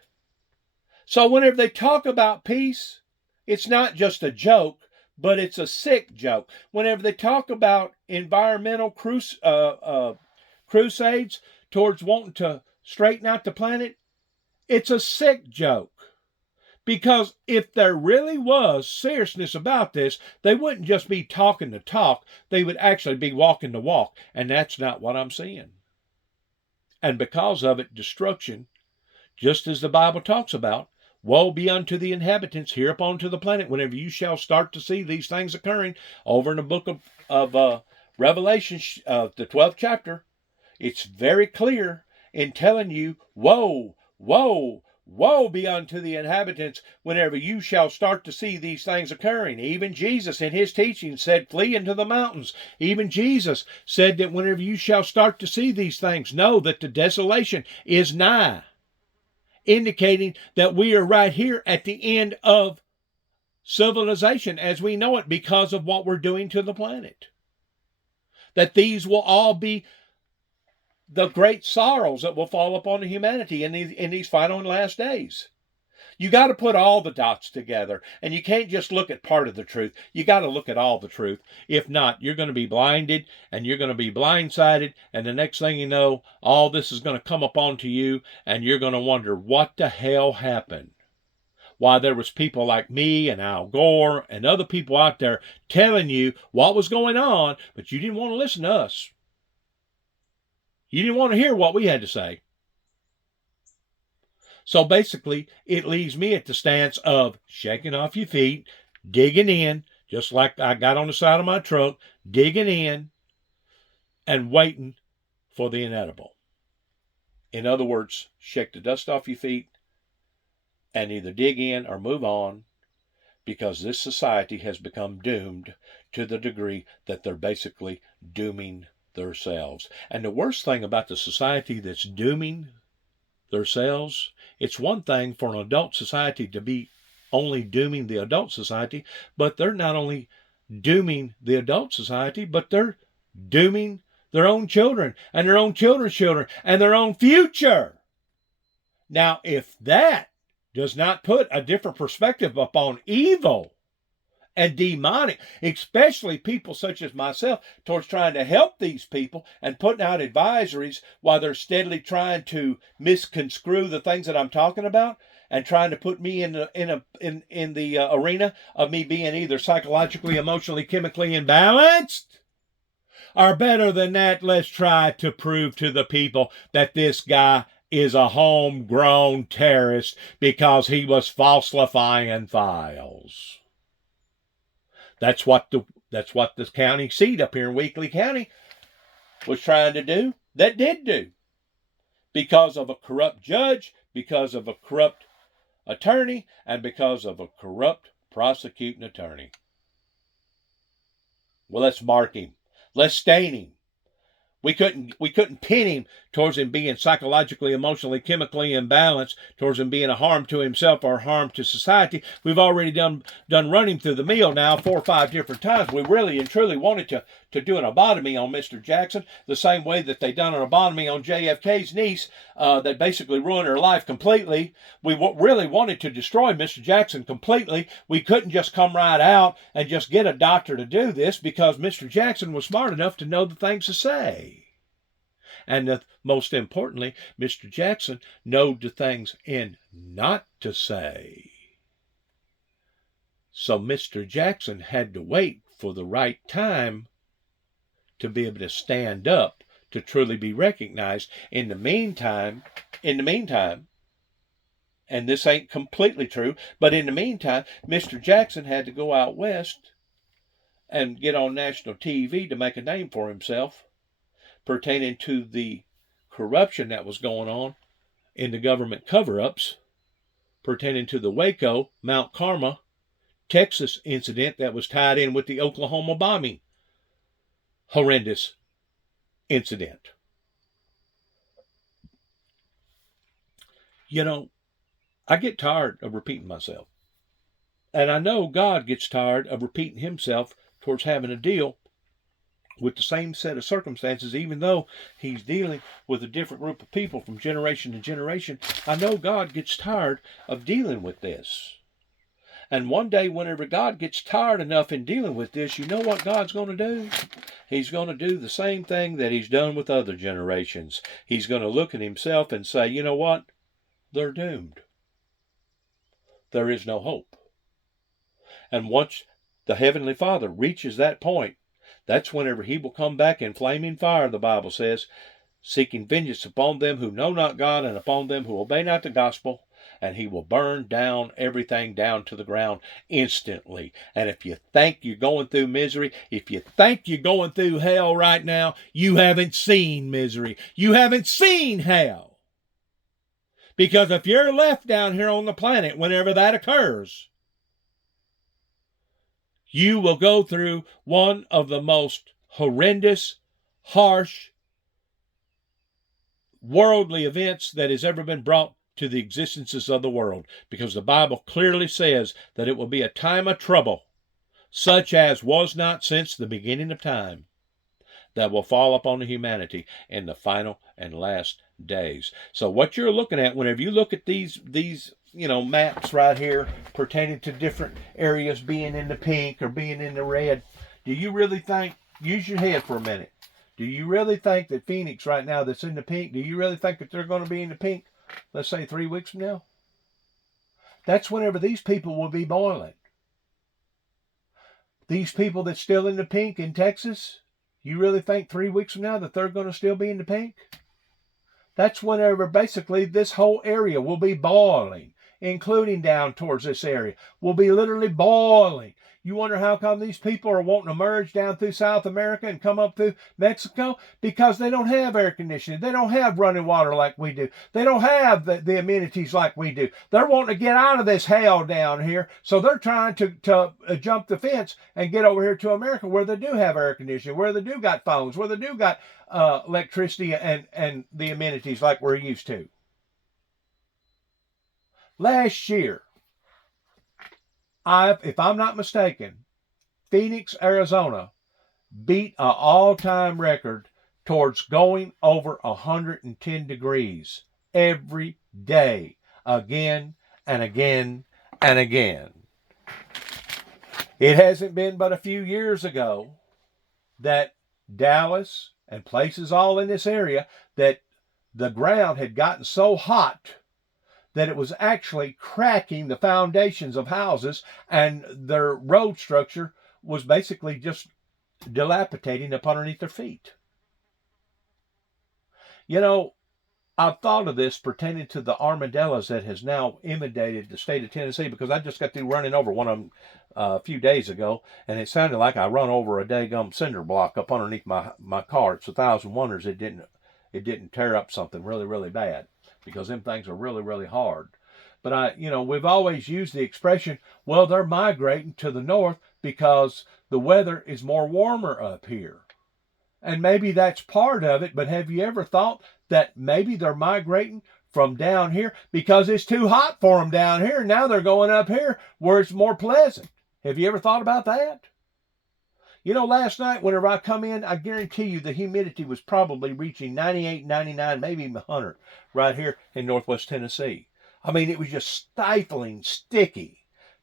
So whenever they talk about peace, it's not just a joke, but it's a sick joke. Whenever they talk about environmental crusades towards wanting to straighten out the planet, it's a sick joke. Because if there really was seriousness about this, they wouldn't just be talking the talk, they would actually be walking the walk. And that's not what I'm seeing. And because of it, destruction, just as the Bible talks about, woe be unto the inhabitants here upon to the planet whenever you shall start to see these things occurring. Over in the book of Revelation, the 12th chapter, it's very clear in telling you, woe, woe, woe be unto the inhabitants whenever you shall start to see these things occurring. Even Jesus in his teaching said, flee into the mountains. Even Jesus said that whenever you shall start to see these things, know that the desolation is nigh, indicating that we are right here at the end of civilization as we know it because of what we're doing to the planet. That these will all be the great sorrows that will fall upon humanity in these final and last days. You got to put all the dots together, and you can't just look at part of the truth. You got to look at all the truth. If not, you're going to be blinded, and you're going to be blindsided, and the next thing you know, all this is going to come up onto you, and you're going to wonder what the hell happened. Why, there was people like me and Al Gore and other people out there telling you what was going on, but you didn't want to listen to us. You didn't want to hear what we had to say. So basically, it leaves me at the stance of shaking off your feet, digging in, just like I got on the side of my truck, digging in, and waiting for the inedible. In other words, shake the dust off your feet and either dig in or move on, because this society has become doomed to the degree that they're basically dooming themselves. And the worst thing about the society that's dooming themselves, it's one thing for an adult society to be only dooming the adult society, but they're not only dooming the adult society, but they're dooming their own children and their own children's children and their own future. Now, if that does not put a different perspective upon evil and demonic, especially people such as myself, towards trying to help these people and putting out advisories while they're steadily trying to misconstrue the things that I'm talking about and trying to put me in the arena of me being either psychologically, emotionally, chemically imbalanced, or better than that, let's try to prove to the people that this guy is a homegrown terrorist because he was falsifying files. That's what the county seat up here in Weakley County was trying to do. That did do. Because of a corrupt judge, because of a corrupt attorney and because of a corrupt prosecuting attorney. Well, let's mark him. Let's stain him. We couldn't pin him towards him being psychologically, emotionally, chemically imbalanced, towards him being a harm to himself or harm to society. We've already done run him through the mill now 4 or 5 different times. We really and truly wanted to do an lobotomy on Mr. Jackson, the same way that they done an lobotomy on JFK's niece, that basically ruined her life completely. We really wanted to destroy Mr. Jackson completely. We couldn't just come right out and just get a doctor to do this because Mr. Jackson was smart enough to know the things to say. And most importantly, Mr. Jackson knowed the things in not to say. So Mr. Jackson had to wait for the right time to be able to stand up, to truly be recognized. In the meantime, and this ain't completely true, but in the meantime, Mr. Jackson had to go out west and get on national TV to make a name for himself, pertaining to the corruption that was going on in the government cover-ups, pertaining to the Waco, Mount Carmel, Texas incident that was tied in with the Oklahoma bombing. Horrendous incident. You know, I get tired of repeating myself. And I know God gets tired of repeating himself towards having a deal with the same set of circumstances, even though he's dealing with a different group of people from generation to generation. I know God gets tired of dealing with this. And one day, whenever God gets tired enough in dealing with this, you know what God's going to do? He's going to do the same thing that he's done with other generations. He's going to look at himself and say, you know what? They're doomed. There is no hope. And once the Heavenly Father reaches that point, that's whenever he will come back in flaming fire, the Bible says, seeking vengeance upon them who know not God and upon them who obey not the gospel, and he will burn down everything down to the ground instantly. And if you think you're going through misery, if you think you're going through hell right now, you haven't seen misery. You haven't seen hell. Because if you're left down here on the planet whenever that occurs, you will go through one of the most horrendous, harsh, worldly events that has ever been brought to the existences of the world. Because the Bible clearly says that it will be a time of trouble, such as was not since the beginning of time, that will fall upon humanity in the final and last days. So what you're looking at, whenever you look at these maps right here pertaining to different areas being in the pink or being in the red, do you really think, use your head for a minute, do you really think that Phoenix right now that's in the pink, do you really think that they're going to be in the pink, let's say 3 weeks from now? That's whenever these people will be boiling. These people that's still in the pink in Texas, you really think 3 weeks from now that they're going to still be in the pink? That's whenever basically this whole area will be boiling, including down towards this area, will be literally boiling. You wonder how come these people are wanting to merge down through South America and come up through Mexico? Because they don't have air conditioning. They don't have running water like we do. They don't have the amenities like we do. They're wanting to get out of this hell down here, so they're trying to jump the fence and get over here to America where they do have air conditioning, where they do got phones, where they do got electricity and the amenities like we're used to. Last year, if I'm not mistaken, Phoenix, Arizona beat an all-time record towards going over 110 degrees every day, again and again and again. It hasn't been but a few years ago that Dallas and places all in this area, that the ground had gotten so hot that it was actually cracking the foundations of houses, and their road structure was basically just dilapidating up underneath their feet. You know, I've thought of this pertaining to the armadillos that has now inundated the state of Tennessee, because I just got through running over one of them a few days ago, and it sounded like I run over a daggum cinder block up underneath my car. It's 1,000 wonders it didn't tear up something really, really bad, because them things are really, really hard. But we've always used the expression, well, they're migrating to the north because the weather is more warmer up here. And maybe that's part of it, but have you ever thought that maybe they're migrating from down here because it's too hot for them down here? Now they're going up here where it's more pleasant. Have you ever thought about that? Last night whenever I come in, I guarantee you the humidity was probably reaching 98, 99, maybe even 100 right here in Northwest Tennessee. I mean, it was just stifling, sticky,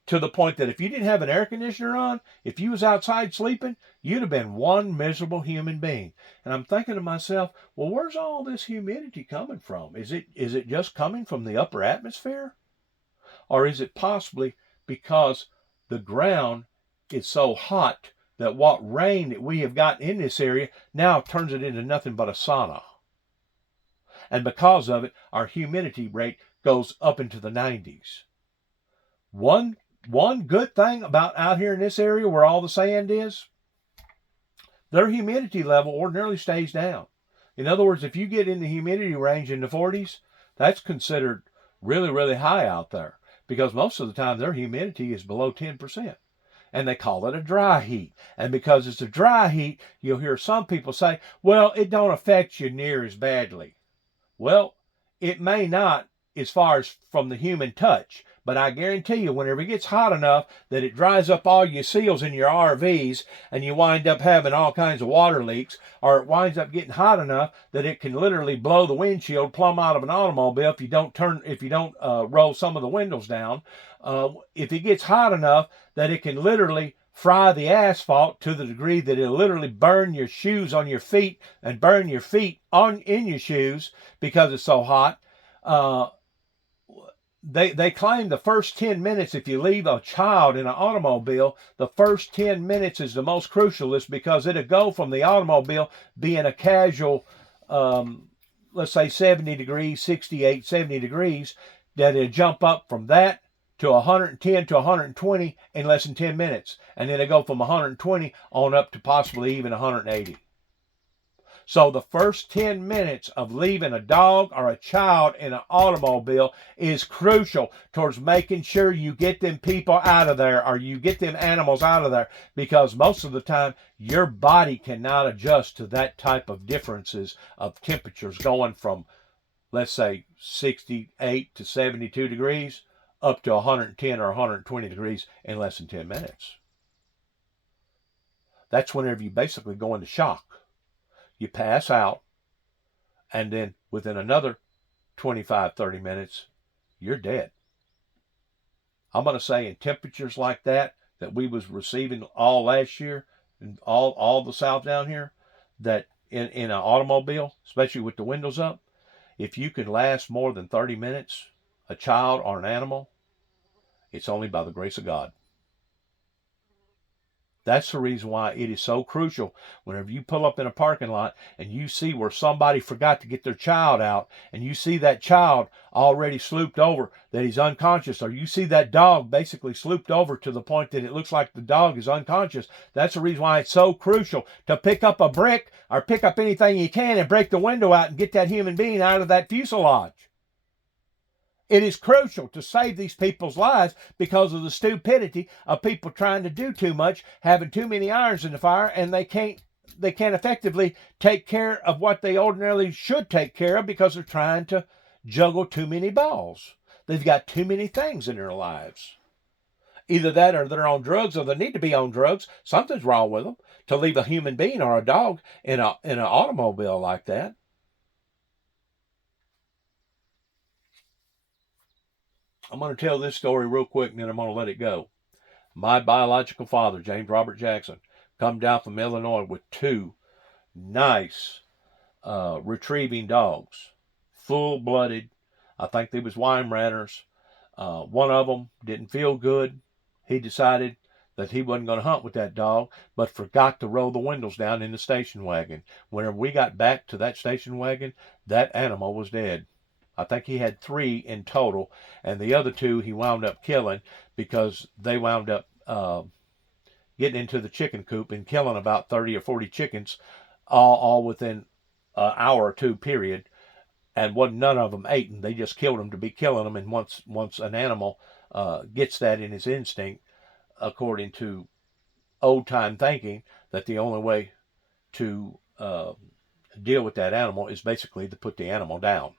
to the point that if you didn't have an air conditioner on, if you was outside sleeping, you'd have been one miserable human being. And I'm thinking to myself, well, where's all this humidity coming from? Is it just coming from the upper atmosphere? Or is it possibly because the ground is so hot that what rain that we have gotten in this area now turns it into nothing but a sauna? And because of it, our humidity rate goes up into the 90s. One good thing about out here in this area where all the sand is, their humidity level ordinarily stays down. In other words, if you get in the humidity range in the 40s, that's considered really, really high out there, because most of the time their humidity is below 10%. And they call it a dry heat. And because it's a dry heat, you'll hear some people say, well, it don't affect you near as badly. Well, it may not as far as from the human touch, but I guarantee you whenever it gets hot enough that it dries up all your seals in your RVs and you wind up having all kinds of water leaks, or it winds up getting hot enough that it can literally blow the windshield plumb out of an automobile if you don't roll some of the windows down. If it gets hot enough that it can literally fry the asphalt to the degree that it'll literally burn your shoes on your feet and burn your feet in your shoes because it's so hot. They claim the first 10 minutes, if you leave a child in an automobile, the first 10 minutes is the most crucial. It's because it'll go from the automobile being a casual, let's say 70 degrees, 68, 70 degrees, that it'll jump up from that to 110 to 120 in less than 10 minutes. And then they go from 120 on up to possibly even 180. So the first 10 minutes of leaving a dog or a child in an automobile is crucial towards making sure you get them people out of there, or you get them animals out of there, because most of the time your body cannot adjust to that type of differences of temperatures going from, let's say, 68 to 72 degrees up to 110 or 120 degrees in less than 10 minutes. That's whenever you basically go into shock. You pass out, and then within another 25, 30 minutes, you're dead. I'm going to say in temperatures like that we was receiving all last year, and all the South down here, that in an automobile, especially with the windows up, if you can last more than 30 minutes, a child or an animal, it's only by the grace of God. That's the reason why it is so crucial whenever you pull up in a parking lot and you see where somebody forgot to get their child out, and you see that child already slooped over, that he's unconscious, or you see that dog basically slooped over to the point that it looks like the dog is unconscious. That's the reason why it's so crucial to pick up a brick or pick up anything you can and break the window out and get that human being out of that fuselage. It is crucial to save these people's lives because of the stupidity of people trying to do too much, having too many irons in the fire, and they can't effectively take care of what they ordinarily should take care of because they're trying to juggle too many balls. They've got too many things in their lives. Either that or they're on drugs, or they need to be on drugs. Something's wrong with them to leave a human being or a dog in an automobile like that. I'm going to tell this story real quick, and then I'm going to let it go. My biological father, James Robert Jackson, come down from Illinois with two nice retrieving dogs, full-blooded. I think they was Weimaraners. One of them didn't feel good. He decided that he wasn't going to hunt with that dog, but forgot to roll the windows down in the station wagon. Whenever we got back to that station wagon, that animal was dead. I think he had 3 in total, and the other 2 he wound up killing because they wound up getting into the chicken coop and killing about 30 or 40 chickens all within an hour or two period. and wasn't none of them eaten. They just killed them to be killing them. And once an animal gets that in his instinct, according to old time thinking, that the only way to deal with that animal is basically to put the animal down.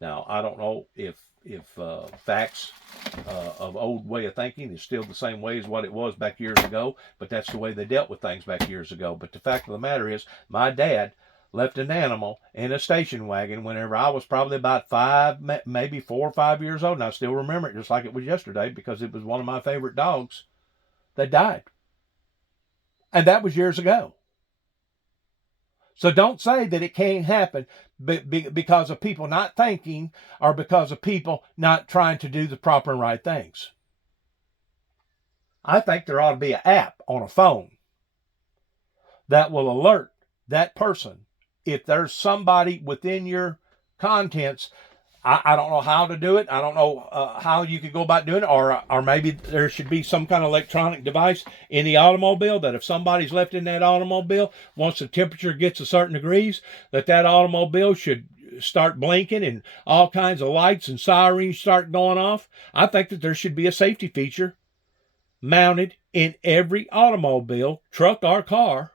Now, I don't know if facts of old way of thinking is still the same way as what it was back years ago, but that's the way they dealt with things back years ago. But the fact of the matter is, my dad left an animal in a station wagon whenever I was probably about 5, maybe 4 or 5 years old, and I still remember it just like it was yesterday because it was one of my favorite dogs that died. And that was years ago. So don't say that it can't happen because of people not thinking or because of people not trying to do the proper and right things. I think there ought to be an app on a phone that will alert that person if there's somebody within your contents. I don't know how to do it. I don't know how you could go about doing it, or maybe there should be some kind of electronic device in the automobile that if somebody's left in that automobile, once the temperature gets a certain degrees, that automobile should start blinking and all kinds of lights and sirens start going off. I think that there should be a safety feature mounted in every automobile, truck or car,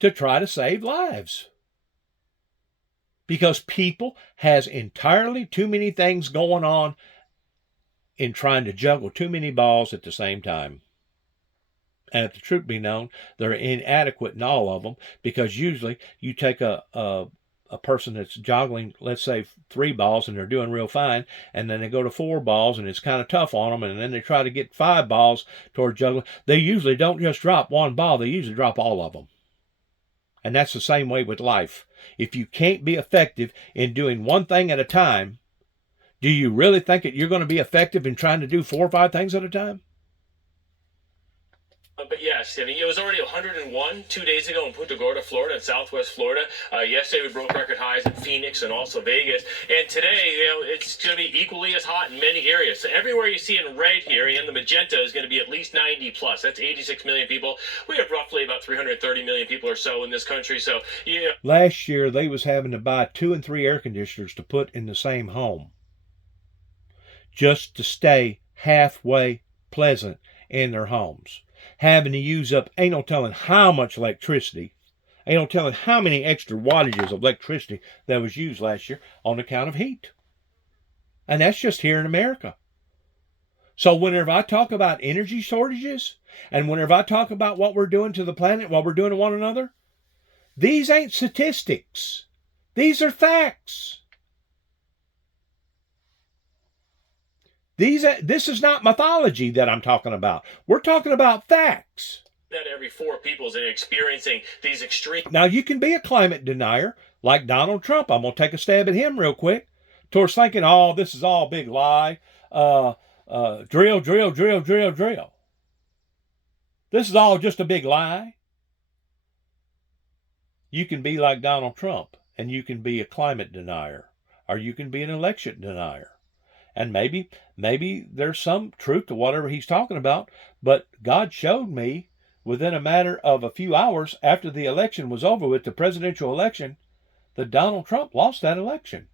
to try to save lives. Because people has entirely too many things going on in trying to juggle too many balls at the same time. And if the truth be known, they're inadequate in all of them, because usually you take a person that's juggling, let's say 3 balls, and they're doing real fine, and then they go to 4 balls and it's kind of tough on them, and then they try to get 5 balls toward juggling. They usually don't just drop 1 ball, they usually drop all of them. And that's the same way with life. If you can't be effective in doing one thing at a time, do you really think that you're going to be effective in trying to do 4 or 5 things at a time? But yes, I mean, it was already 101 2 days ago in Punta Gorda, Florida, and Southwest Florida. Yesterday we broke record highs in Phoenix and also Vegas. And today, it's going to be equally as hot in many areas. So everywhere you see in red here, and the magenta is going to be at least 90 plus. That's 86 million people. We have roughly about 330 million people or so in this country. So, yeah. Last year, they was having to buy 2 and 3 air conditioners to put in the same home, just to stay halfway pleasant in their homes. Having to use up, ain't no telling how much electricity, ain't no telling how many extra wattages of electricity that was used last year on account of heat. And that's just here in America. So whenever I talk about energy shortages, and whenever I talk about what we're doing to the planet, what we're doing to one another, these ain't statistics. These are facts. This is not mythology that I'm talking about. We're talking about facts. That every 4 people is experiencing these extreme. Now, you can be a climate denier like Donald Trump. I'm going to take a stab at him real quick towards thinking, oh, this is all a big lie. Drill. This is all just a big lie. You can be like Donald Trump, and you can be a climate denier, or you can be an election denier. And maybe there's some truth to whatever he's talking about, but God showed me within a matter of a few hours after the election was over with, the presidential election, that Donald Trump lost that election.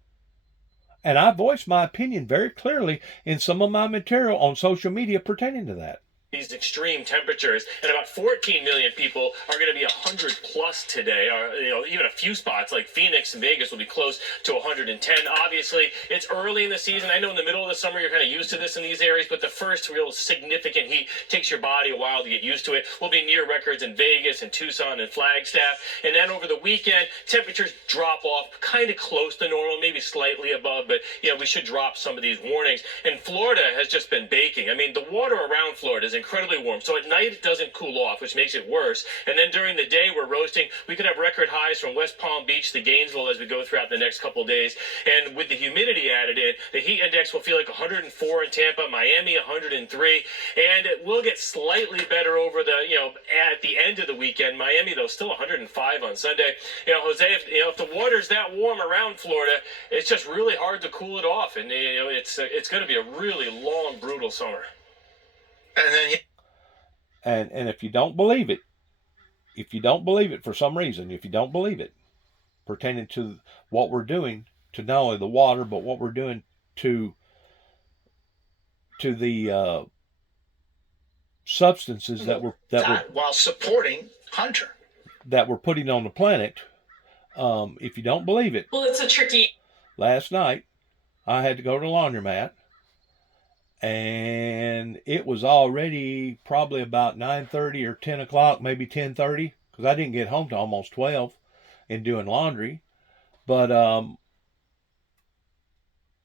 And I voiced my opinion very clearly in some of my material on social media pertaining to that. These extreme temperatures, and about 14 million people are going to be 100 plus today, or even a few spots like Phoenix and Vegas will be close to 110. Obviously, it's early in the season. I know in the middle of the summer you're kind of used to this in these areas, but the first real significant heat takes your body a while to get used to it. We'll be near records in Vegas and Tucson and Flagstaff, and then over the weekend temperatures drop off kind of close to normal, maybe slightly above, but we should drop some of these warnings. And Florida has just been baking. I mean, the water around Florida is incredibly warm, so at night it doesn't cool off, which makes it worse. And then during the day we're roasting. We could have record highs from West Palm Beach to Gainesville as we go throughout the next couple of days. And with the humidity added in, the heat index will feel like 104 in Tampa, Miami 103, and it will get slightly better over the at the end of the weekend. Miami though still 105 on Sunday. Jose, if the water's that warm around Florida, it's just really hard to cool it off, and it's going to be a really long, brutal summer. And then and if you don't believe it, for some reason, if you don't believe it, pertaining to what we're doing to not only the water, but what we're doing to the substances that while supporting Hunter. that we're putting on the planet. If you don't believe it, Well, it's a tricky. last night I had to go to the laundromat, and it was already probably about 9:30 or 10 o'clock, maybe 10:30, because I didn't get home till almost 12 in doing laundry. But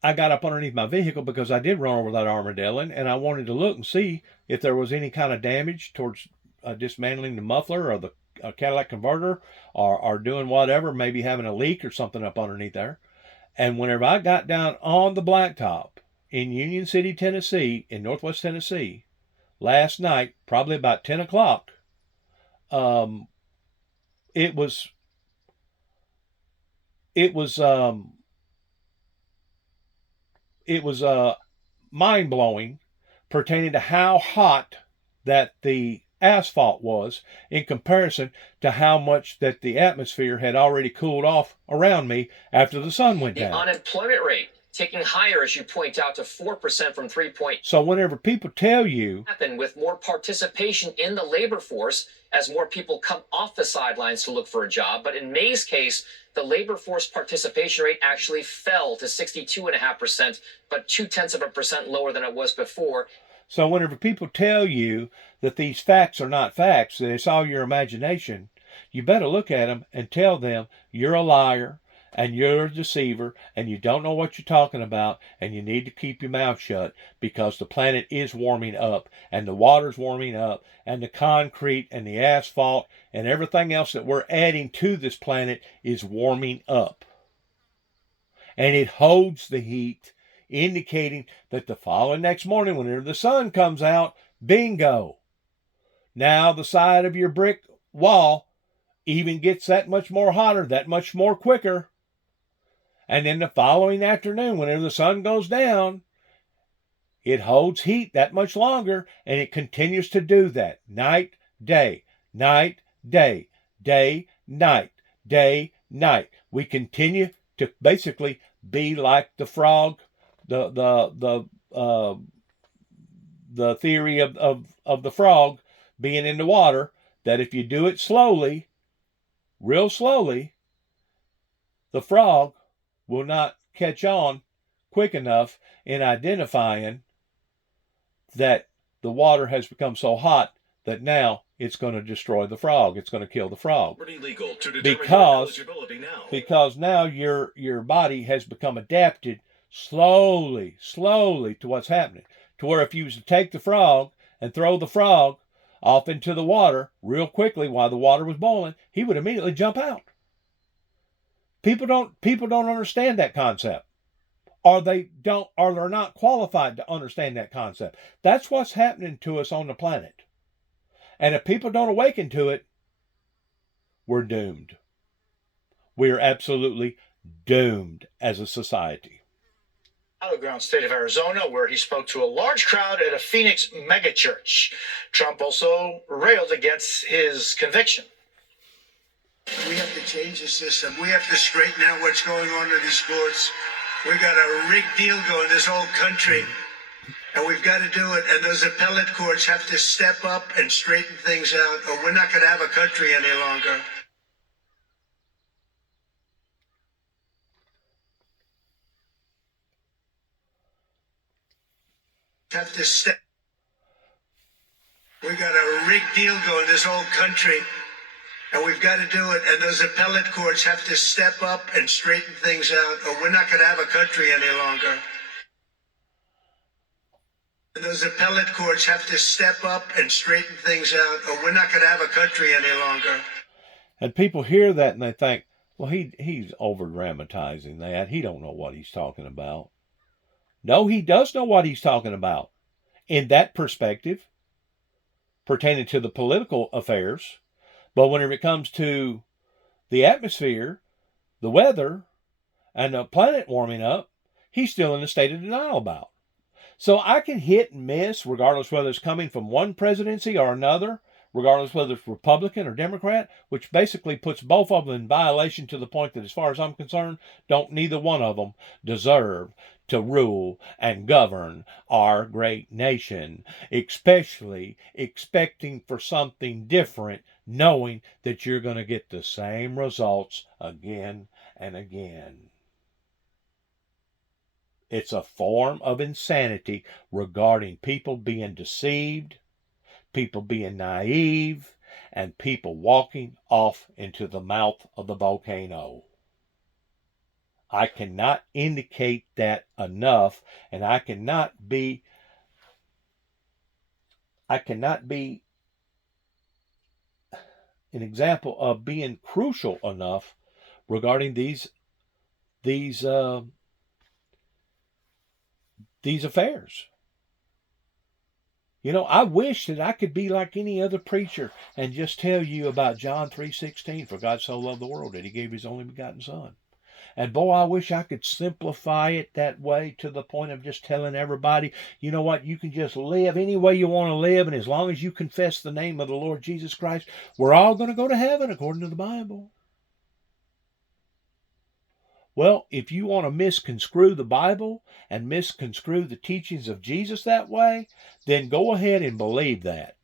I got up underneath my vehicle because I did run over that armadillo, and I wanted to look and see if there was any kind of damage towards dismantling the muffler or the catalytic converter, or doing whatever, maybe having a leak or something up underneath there. And whenever I got down on the blacktop in Union City, Tennessee, in Northwest Tennessee, last night, probably about 10 o'clock, it was mind-blowing pertaining to how hot that the asphalt was in comparison to how much that the atmosphere had already cooled off around me after the sun went The down. unemployment rate ticking higher, as you point out, to 4% from 3. So whenever people tell you Happen with more participation in the labor force as more people come off the sidelines to look for a job. But in May's case, the labor force participation rate actually fell to 62.5%, but 0.2% lower than it was before. So whenever people tell you that these facts are not facts, that it's all your imagination, you better look at them and tell them you're a liar and you're a deceiver and you don't know what you're talking about, and you need to keep your mouth shut, because the planet is warming up and the water's warming up and the concrete and the asphalt and everything else that we're adding to this planet is warming up. And it holds the heat, indicating that the following next morning, whenever the sun comes out, bingo, now the side of your brick wall even gets that much more hotter, that much more quicker. And then the following afternoon, whenever the sun goes down, it holds heat that much longer, and it continues to do that. Night, day, night, day, day, night, day, night. We continue to basically be like the frog, the theory of the frog being in the water, that if you do it slowly, real slowly, the frog will not catch on quick enough in identifying that the water has become so hot that now it's going to destroy the frog. It's going to kill the frog. Because now your body has become adapted slowly to what's happening. To where if you was to take the frog and throw the frog off into the water real quickly while the water was boiling, he would immediately jump out. People don't understand that concept. Or they're not qualified to understand that concept. That's what's happening to us on the planet. And if people don't awaken to it, we're doomed. We are absolutely doomed as a society. Battleground state of Arizona, where he spoke to a large crowd at a Phoenix megachurch. Trump also railed against his conviction. We have to change the system. We have to straighten out what's going on in these courts. We got a rigged deal going this whole country, and we've got to do it. And those appellate courts have to step up and straighten things out, or we're not going to have a country any longer. Have to step. We got a rigged deal going this whole country, and we've got to do it. And those appellate courts have to step up and straighten things out, or we're not going to have a country any longer. And those appellate courts have to step up and straighten things out, or we're not going to have a country any longer. And people hear that and they think, well, he's over-dramatizing that. He don't know what he's talking about. No, he does know what he's talking about. In that perspective, pertaining to the political affairs. But whenever it comes to the atmosphere, the weather, and the planet warming up, he's still in a state of denial about. So I can hit and miss, regardless whether it's coming from one presidency or another, regardless whether it's Republican or Democrat, which basically puts both of them in violation to the point that, as far as I'm concerned, neither one of them deserve to rule and govern our great nation, especially expecting for something different, knowing that you're going to get the same results again and again. It's a form of insanity regarding people being deceived, people being naive, and people walking off into the mouth of the volcano. I cannot indicate that enough, and I cannot be an example of being crucial enough regarding these affairs. You know, I wish that I could be like any other preacher and just tell you about John 3:16, for God so loved the world that he gave his only begotten son. And boy, I wish I could simplify it that way to the point of just telling everybody, you know what, you can just live any way you want to live, and as long as you confess the name of the Lord Jesus Christ, we're all going to go to heaven according to the Bible. Well, if you want to misconstrue the Bible and misconstrue the teachings of Jesus that way, then go ahead and believe that.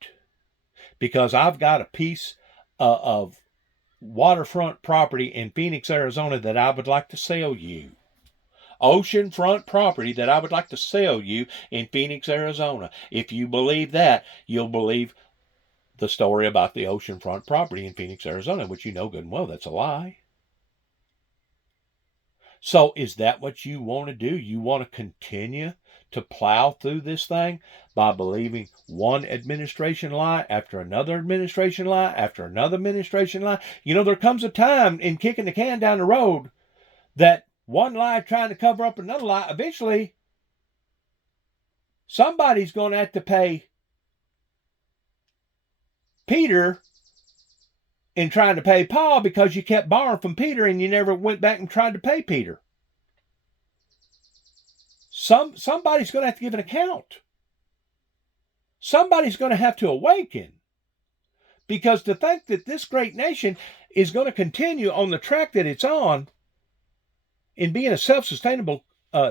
Because I've got a piece of waterfront property in Phoenix, Arizona that I would like to sell you. Oceanfront property that I would like to sell you in Phoenix, Arizona. If you believe that, you'll believe the story about the oceanfront property in Phoenix, Arizona, which you know good and well that's a lie. So is that what you want to do? You want to continue to plow through this thing by believing one administration lie after another administration lie after another administration lie? You know, there comes a time in kicking the can down the road that one lie trying to cover up another lie, eventually somebody's going to have to pay Peter in trying to pay Paul because you kept borrowing from Peter and you never went back and tried to pay Peter. Somebody's going to have to give an account. Somebody's going to have to awaken. Because to think that this great nation is going to continue on the track that it's on in being a self-sustainable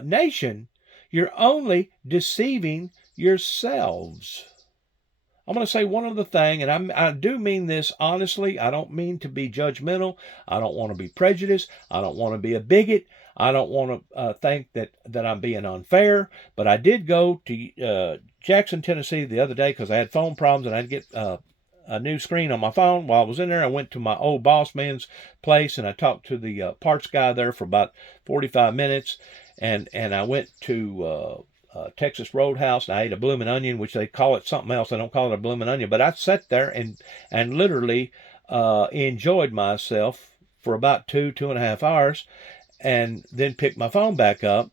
nation, you're only deceiving yourselves. I'm going to say one other thing, and I do mean this honestly. I don't mean to be judgmental. I don't want to be prejudiced. I don't want to be a bigot. I don't want to think that I'm being unfair. But I did go to Jackson, Tennessee the other day because I had phone problems and I had to get a new screen on my phone. While I was in there, I went to my old boss man's place and I talked to the parts guy there for about 45 minutes. And I went to Texas Roadhouse, and I ate a bloomin' onion, which they call it something else. They don't call it a bloomin' onion, but I sat there and literally enjoyed myself for about 2.5 hours, and then picked my phone back up.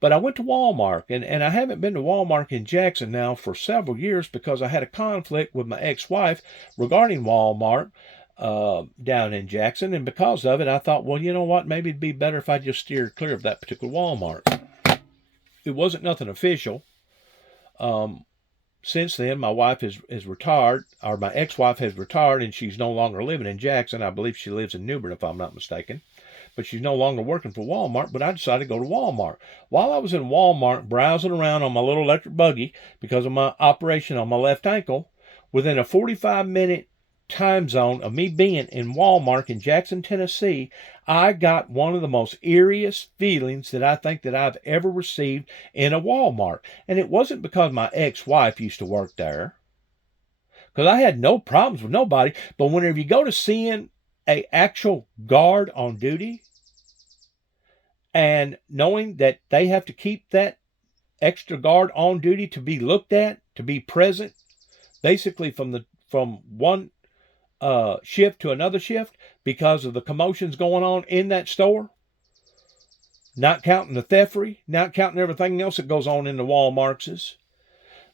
But I went to Walmart, and I haven't been to Walmart in Jackson now for several years because I had a conflict with my ex-wife regarding Walmart down in Jackson, and because of it, I thought, well, you know what, maybe it'd be better if I just steered clear of that particular Walmart. It wasn't nothing official. Since then, my wife is retired, or my ex-wife has retired, and she's no longer living in Jackson. I believe she lives in New Bern, if I'm not mistaken. But she's no longer working for Walmart, but I decided to go to Walmart. While I was in Walmart browsing around on my little electric buggy because of my operation on my left ankle, within a 45-minute time zone of me being in Walmart in Jackson, Tennessee, I got one of the most eeriest feelings that I think that I've ever received in a Walmart. And it wasn't because my ex-wife used to work there, because I had no problems with nobody. But whenever you go to seeing an actual guard on duty and knowing that they have to keep that extra guard on duty to be looked at, to be present, basically from one shift to another shift because of the commotions going on in that store, not counting the theftery, not counting everything else that goes on in the Walmartses.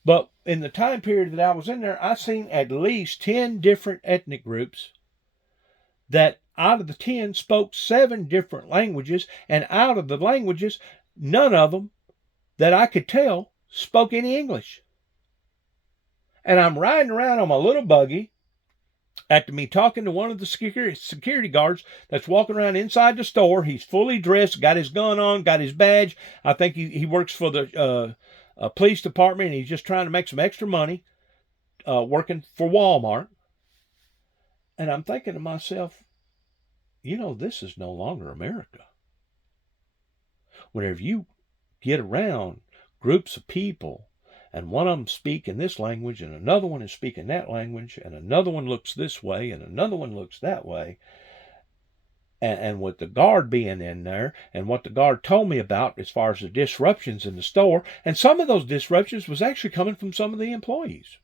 But in the time period that I was in there, I seen at least 10 different ethnic groups that out of the 10 spoke 7 different languages, and out of the languages, none of them that I could tell spoke any English. And I'm riding around on my little buggy after me talking to one of the security guards that's walking around inside the store. He's fully dressed, got his gun on, got his badge. I think he works for the police department, and he's just trying to make some extra money working for Walmart. And I'm thinking to myself, this is no longer America. Whenever you get around groups of people, and one of them speak in this language, and another one is speaking that language, and another one looks this way, and another one looks that way, and with the guard being in there, and what the guard told me about as far as the disruptions in the store, and some of those disruptions was actually coming from some of the employees.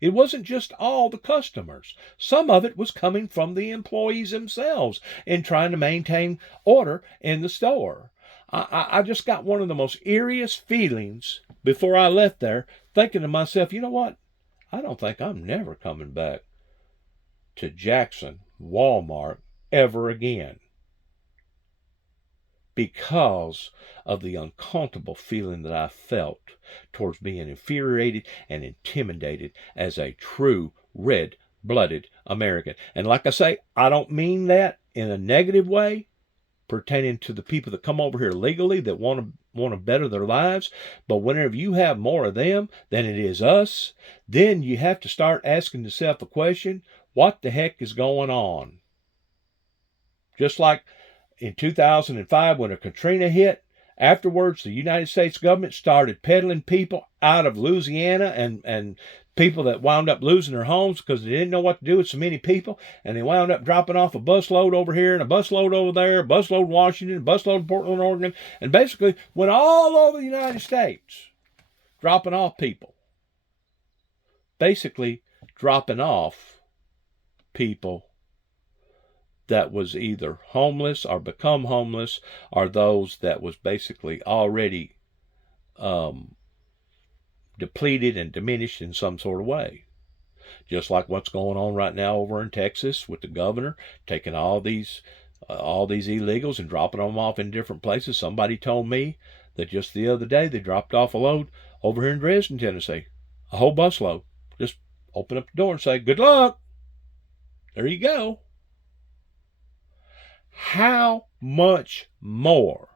It wasn't just all the customers. Some of it was coming from the employees themselves in trying to maintain order in the store. I just got one of the most eeriest feelings before I left there, thinking to myself, you know what? I don't think I'm never coming back to Jackson Walmart ever again, because of the uncomfortable feeling that I felt towards being infuriated and intimidated as a true red-blooded American. And like I say, I don't mean that in a negative way pertaining to the people that come over here legally that want to better their lives. But whenever you have more of them than it is us, then you have to start asking yourself the question, what the heck is going on? Just like in 2005 when Katrina hit, afterwards the United States government started peddling people out of Louisiana and people that wound up losing their homes because they didn't know what to do with so many people, and they wound up dropping off a busload over here and a busload over there, a busload in Washington, a busload in Portland, Oregon, and basically went all over the United States dropping off people. Basically dropping off people that was either homeless or become homeless, or those that was basically already depleted and diminished in some sort of way. Just like what's going on right now over in Texas with the governor taking all these illegals and dropping them off in different places. Somebody told me that just the other day they dropped off a load over here in Dresden, Tennessee, a whole busload. Just open up the door and say, good luck. There you go. How much more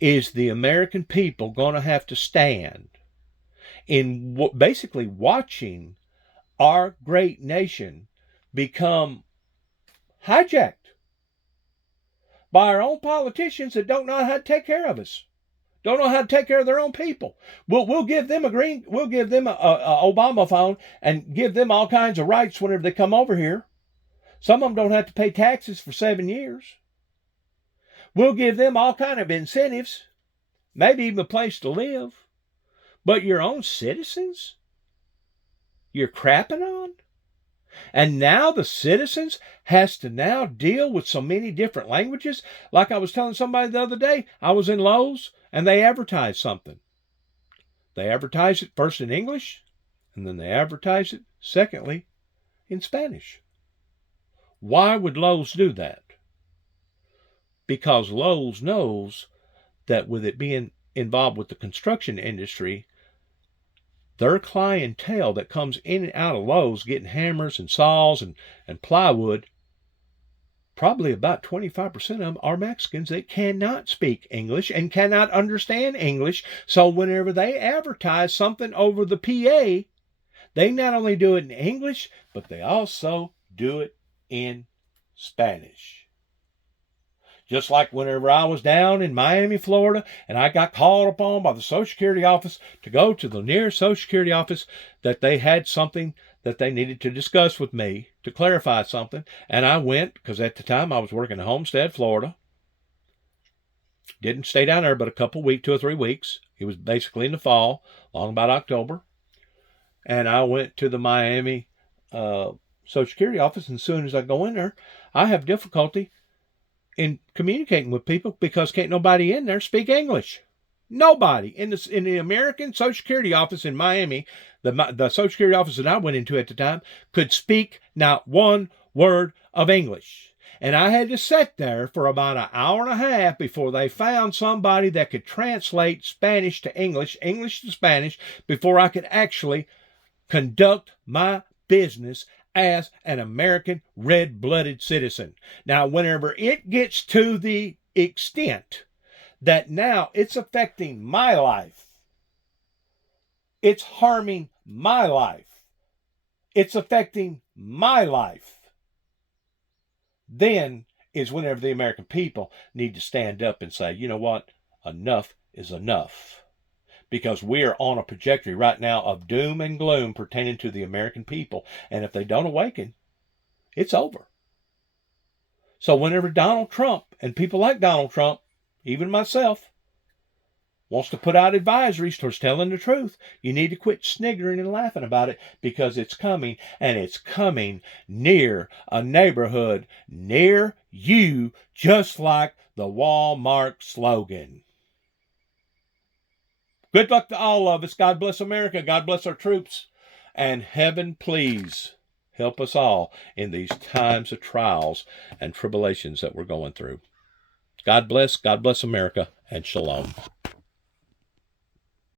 is the American people going to have to stand in basically watching our great nation become hijacked by our own politicians that don't know how to take care of us, don't know how to take care of their own people? We'll give them a Obama phone and give them all kinds of rights whenever they come over here. Some of them don't have to pay taxes for 7 years. We'll give them all kind of incentives, maybe even a place to live. But your own citizens, you're crapping on? And now the citizens has to now deal with so many different languages. Like I was telling somebody the other day, I was in Lowe's and they advertised something. They advertised it first in English, and then they advertised it secondly in Spanish. Why would Lowe's do that? Because Lowe's knows that with it being involved with the construction industry, their clientele that comes in and out of Lowe's getting hammers and saws and plywood, probably about 25% of them are Mexicans that cannot speak English and cannot understand English. So whenever they advertise something over the PA, they not only do it in English, but they also do it in Spanish. Just like whenever I was down in Miami, Florida, and I got called upon by the Social Security office to go to the nearest Social Security office that they had something that they needed to discuss with me to clarify something. And I went, because at the time I was working in Homestead, Florida. Didn't stay down there but a couple weeks, 2 or 3 weeks. It was basically in the fall, long about October. And I went to the Miami Social Security office, and as soon as I go in there, I have difficulty in communicating with people because can't nobody in there speak English. Nobody in the American Social Security office in Miami, the Social Security office that I went into at the time, could speak not one word of English. And I had to sit there for about an hour and a half before they found somebody that could translate Spanish to English, English to Spanish, before I could actually conduct my business as an American red-blooded citizen. Now, whenever it gets to the extent that now it's affecting my life, it's harming my life, it's affecting my life, then is whenever the American people need to stand up and say, you know what, enough is enough. Because we are on a trajectory right now of doom and gloom pertaining to the American people. And if they don't awaken, it's over. So whenever Donald Trump and people like Donald Trump, even myself, wants to put out advisories towards telling the truth, you need to quit sniggering and laughing about it, because it's coming, and it's coming near a neighborhood near you, just like the Walmart slogan. Good luck to all of us. God bless America. God bless our troops. And heaven, please help us all in these times of trials and tribulations that we're going through. God bless America, and shalom.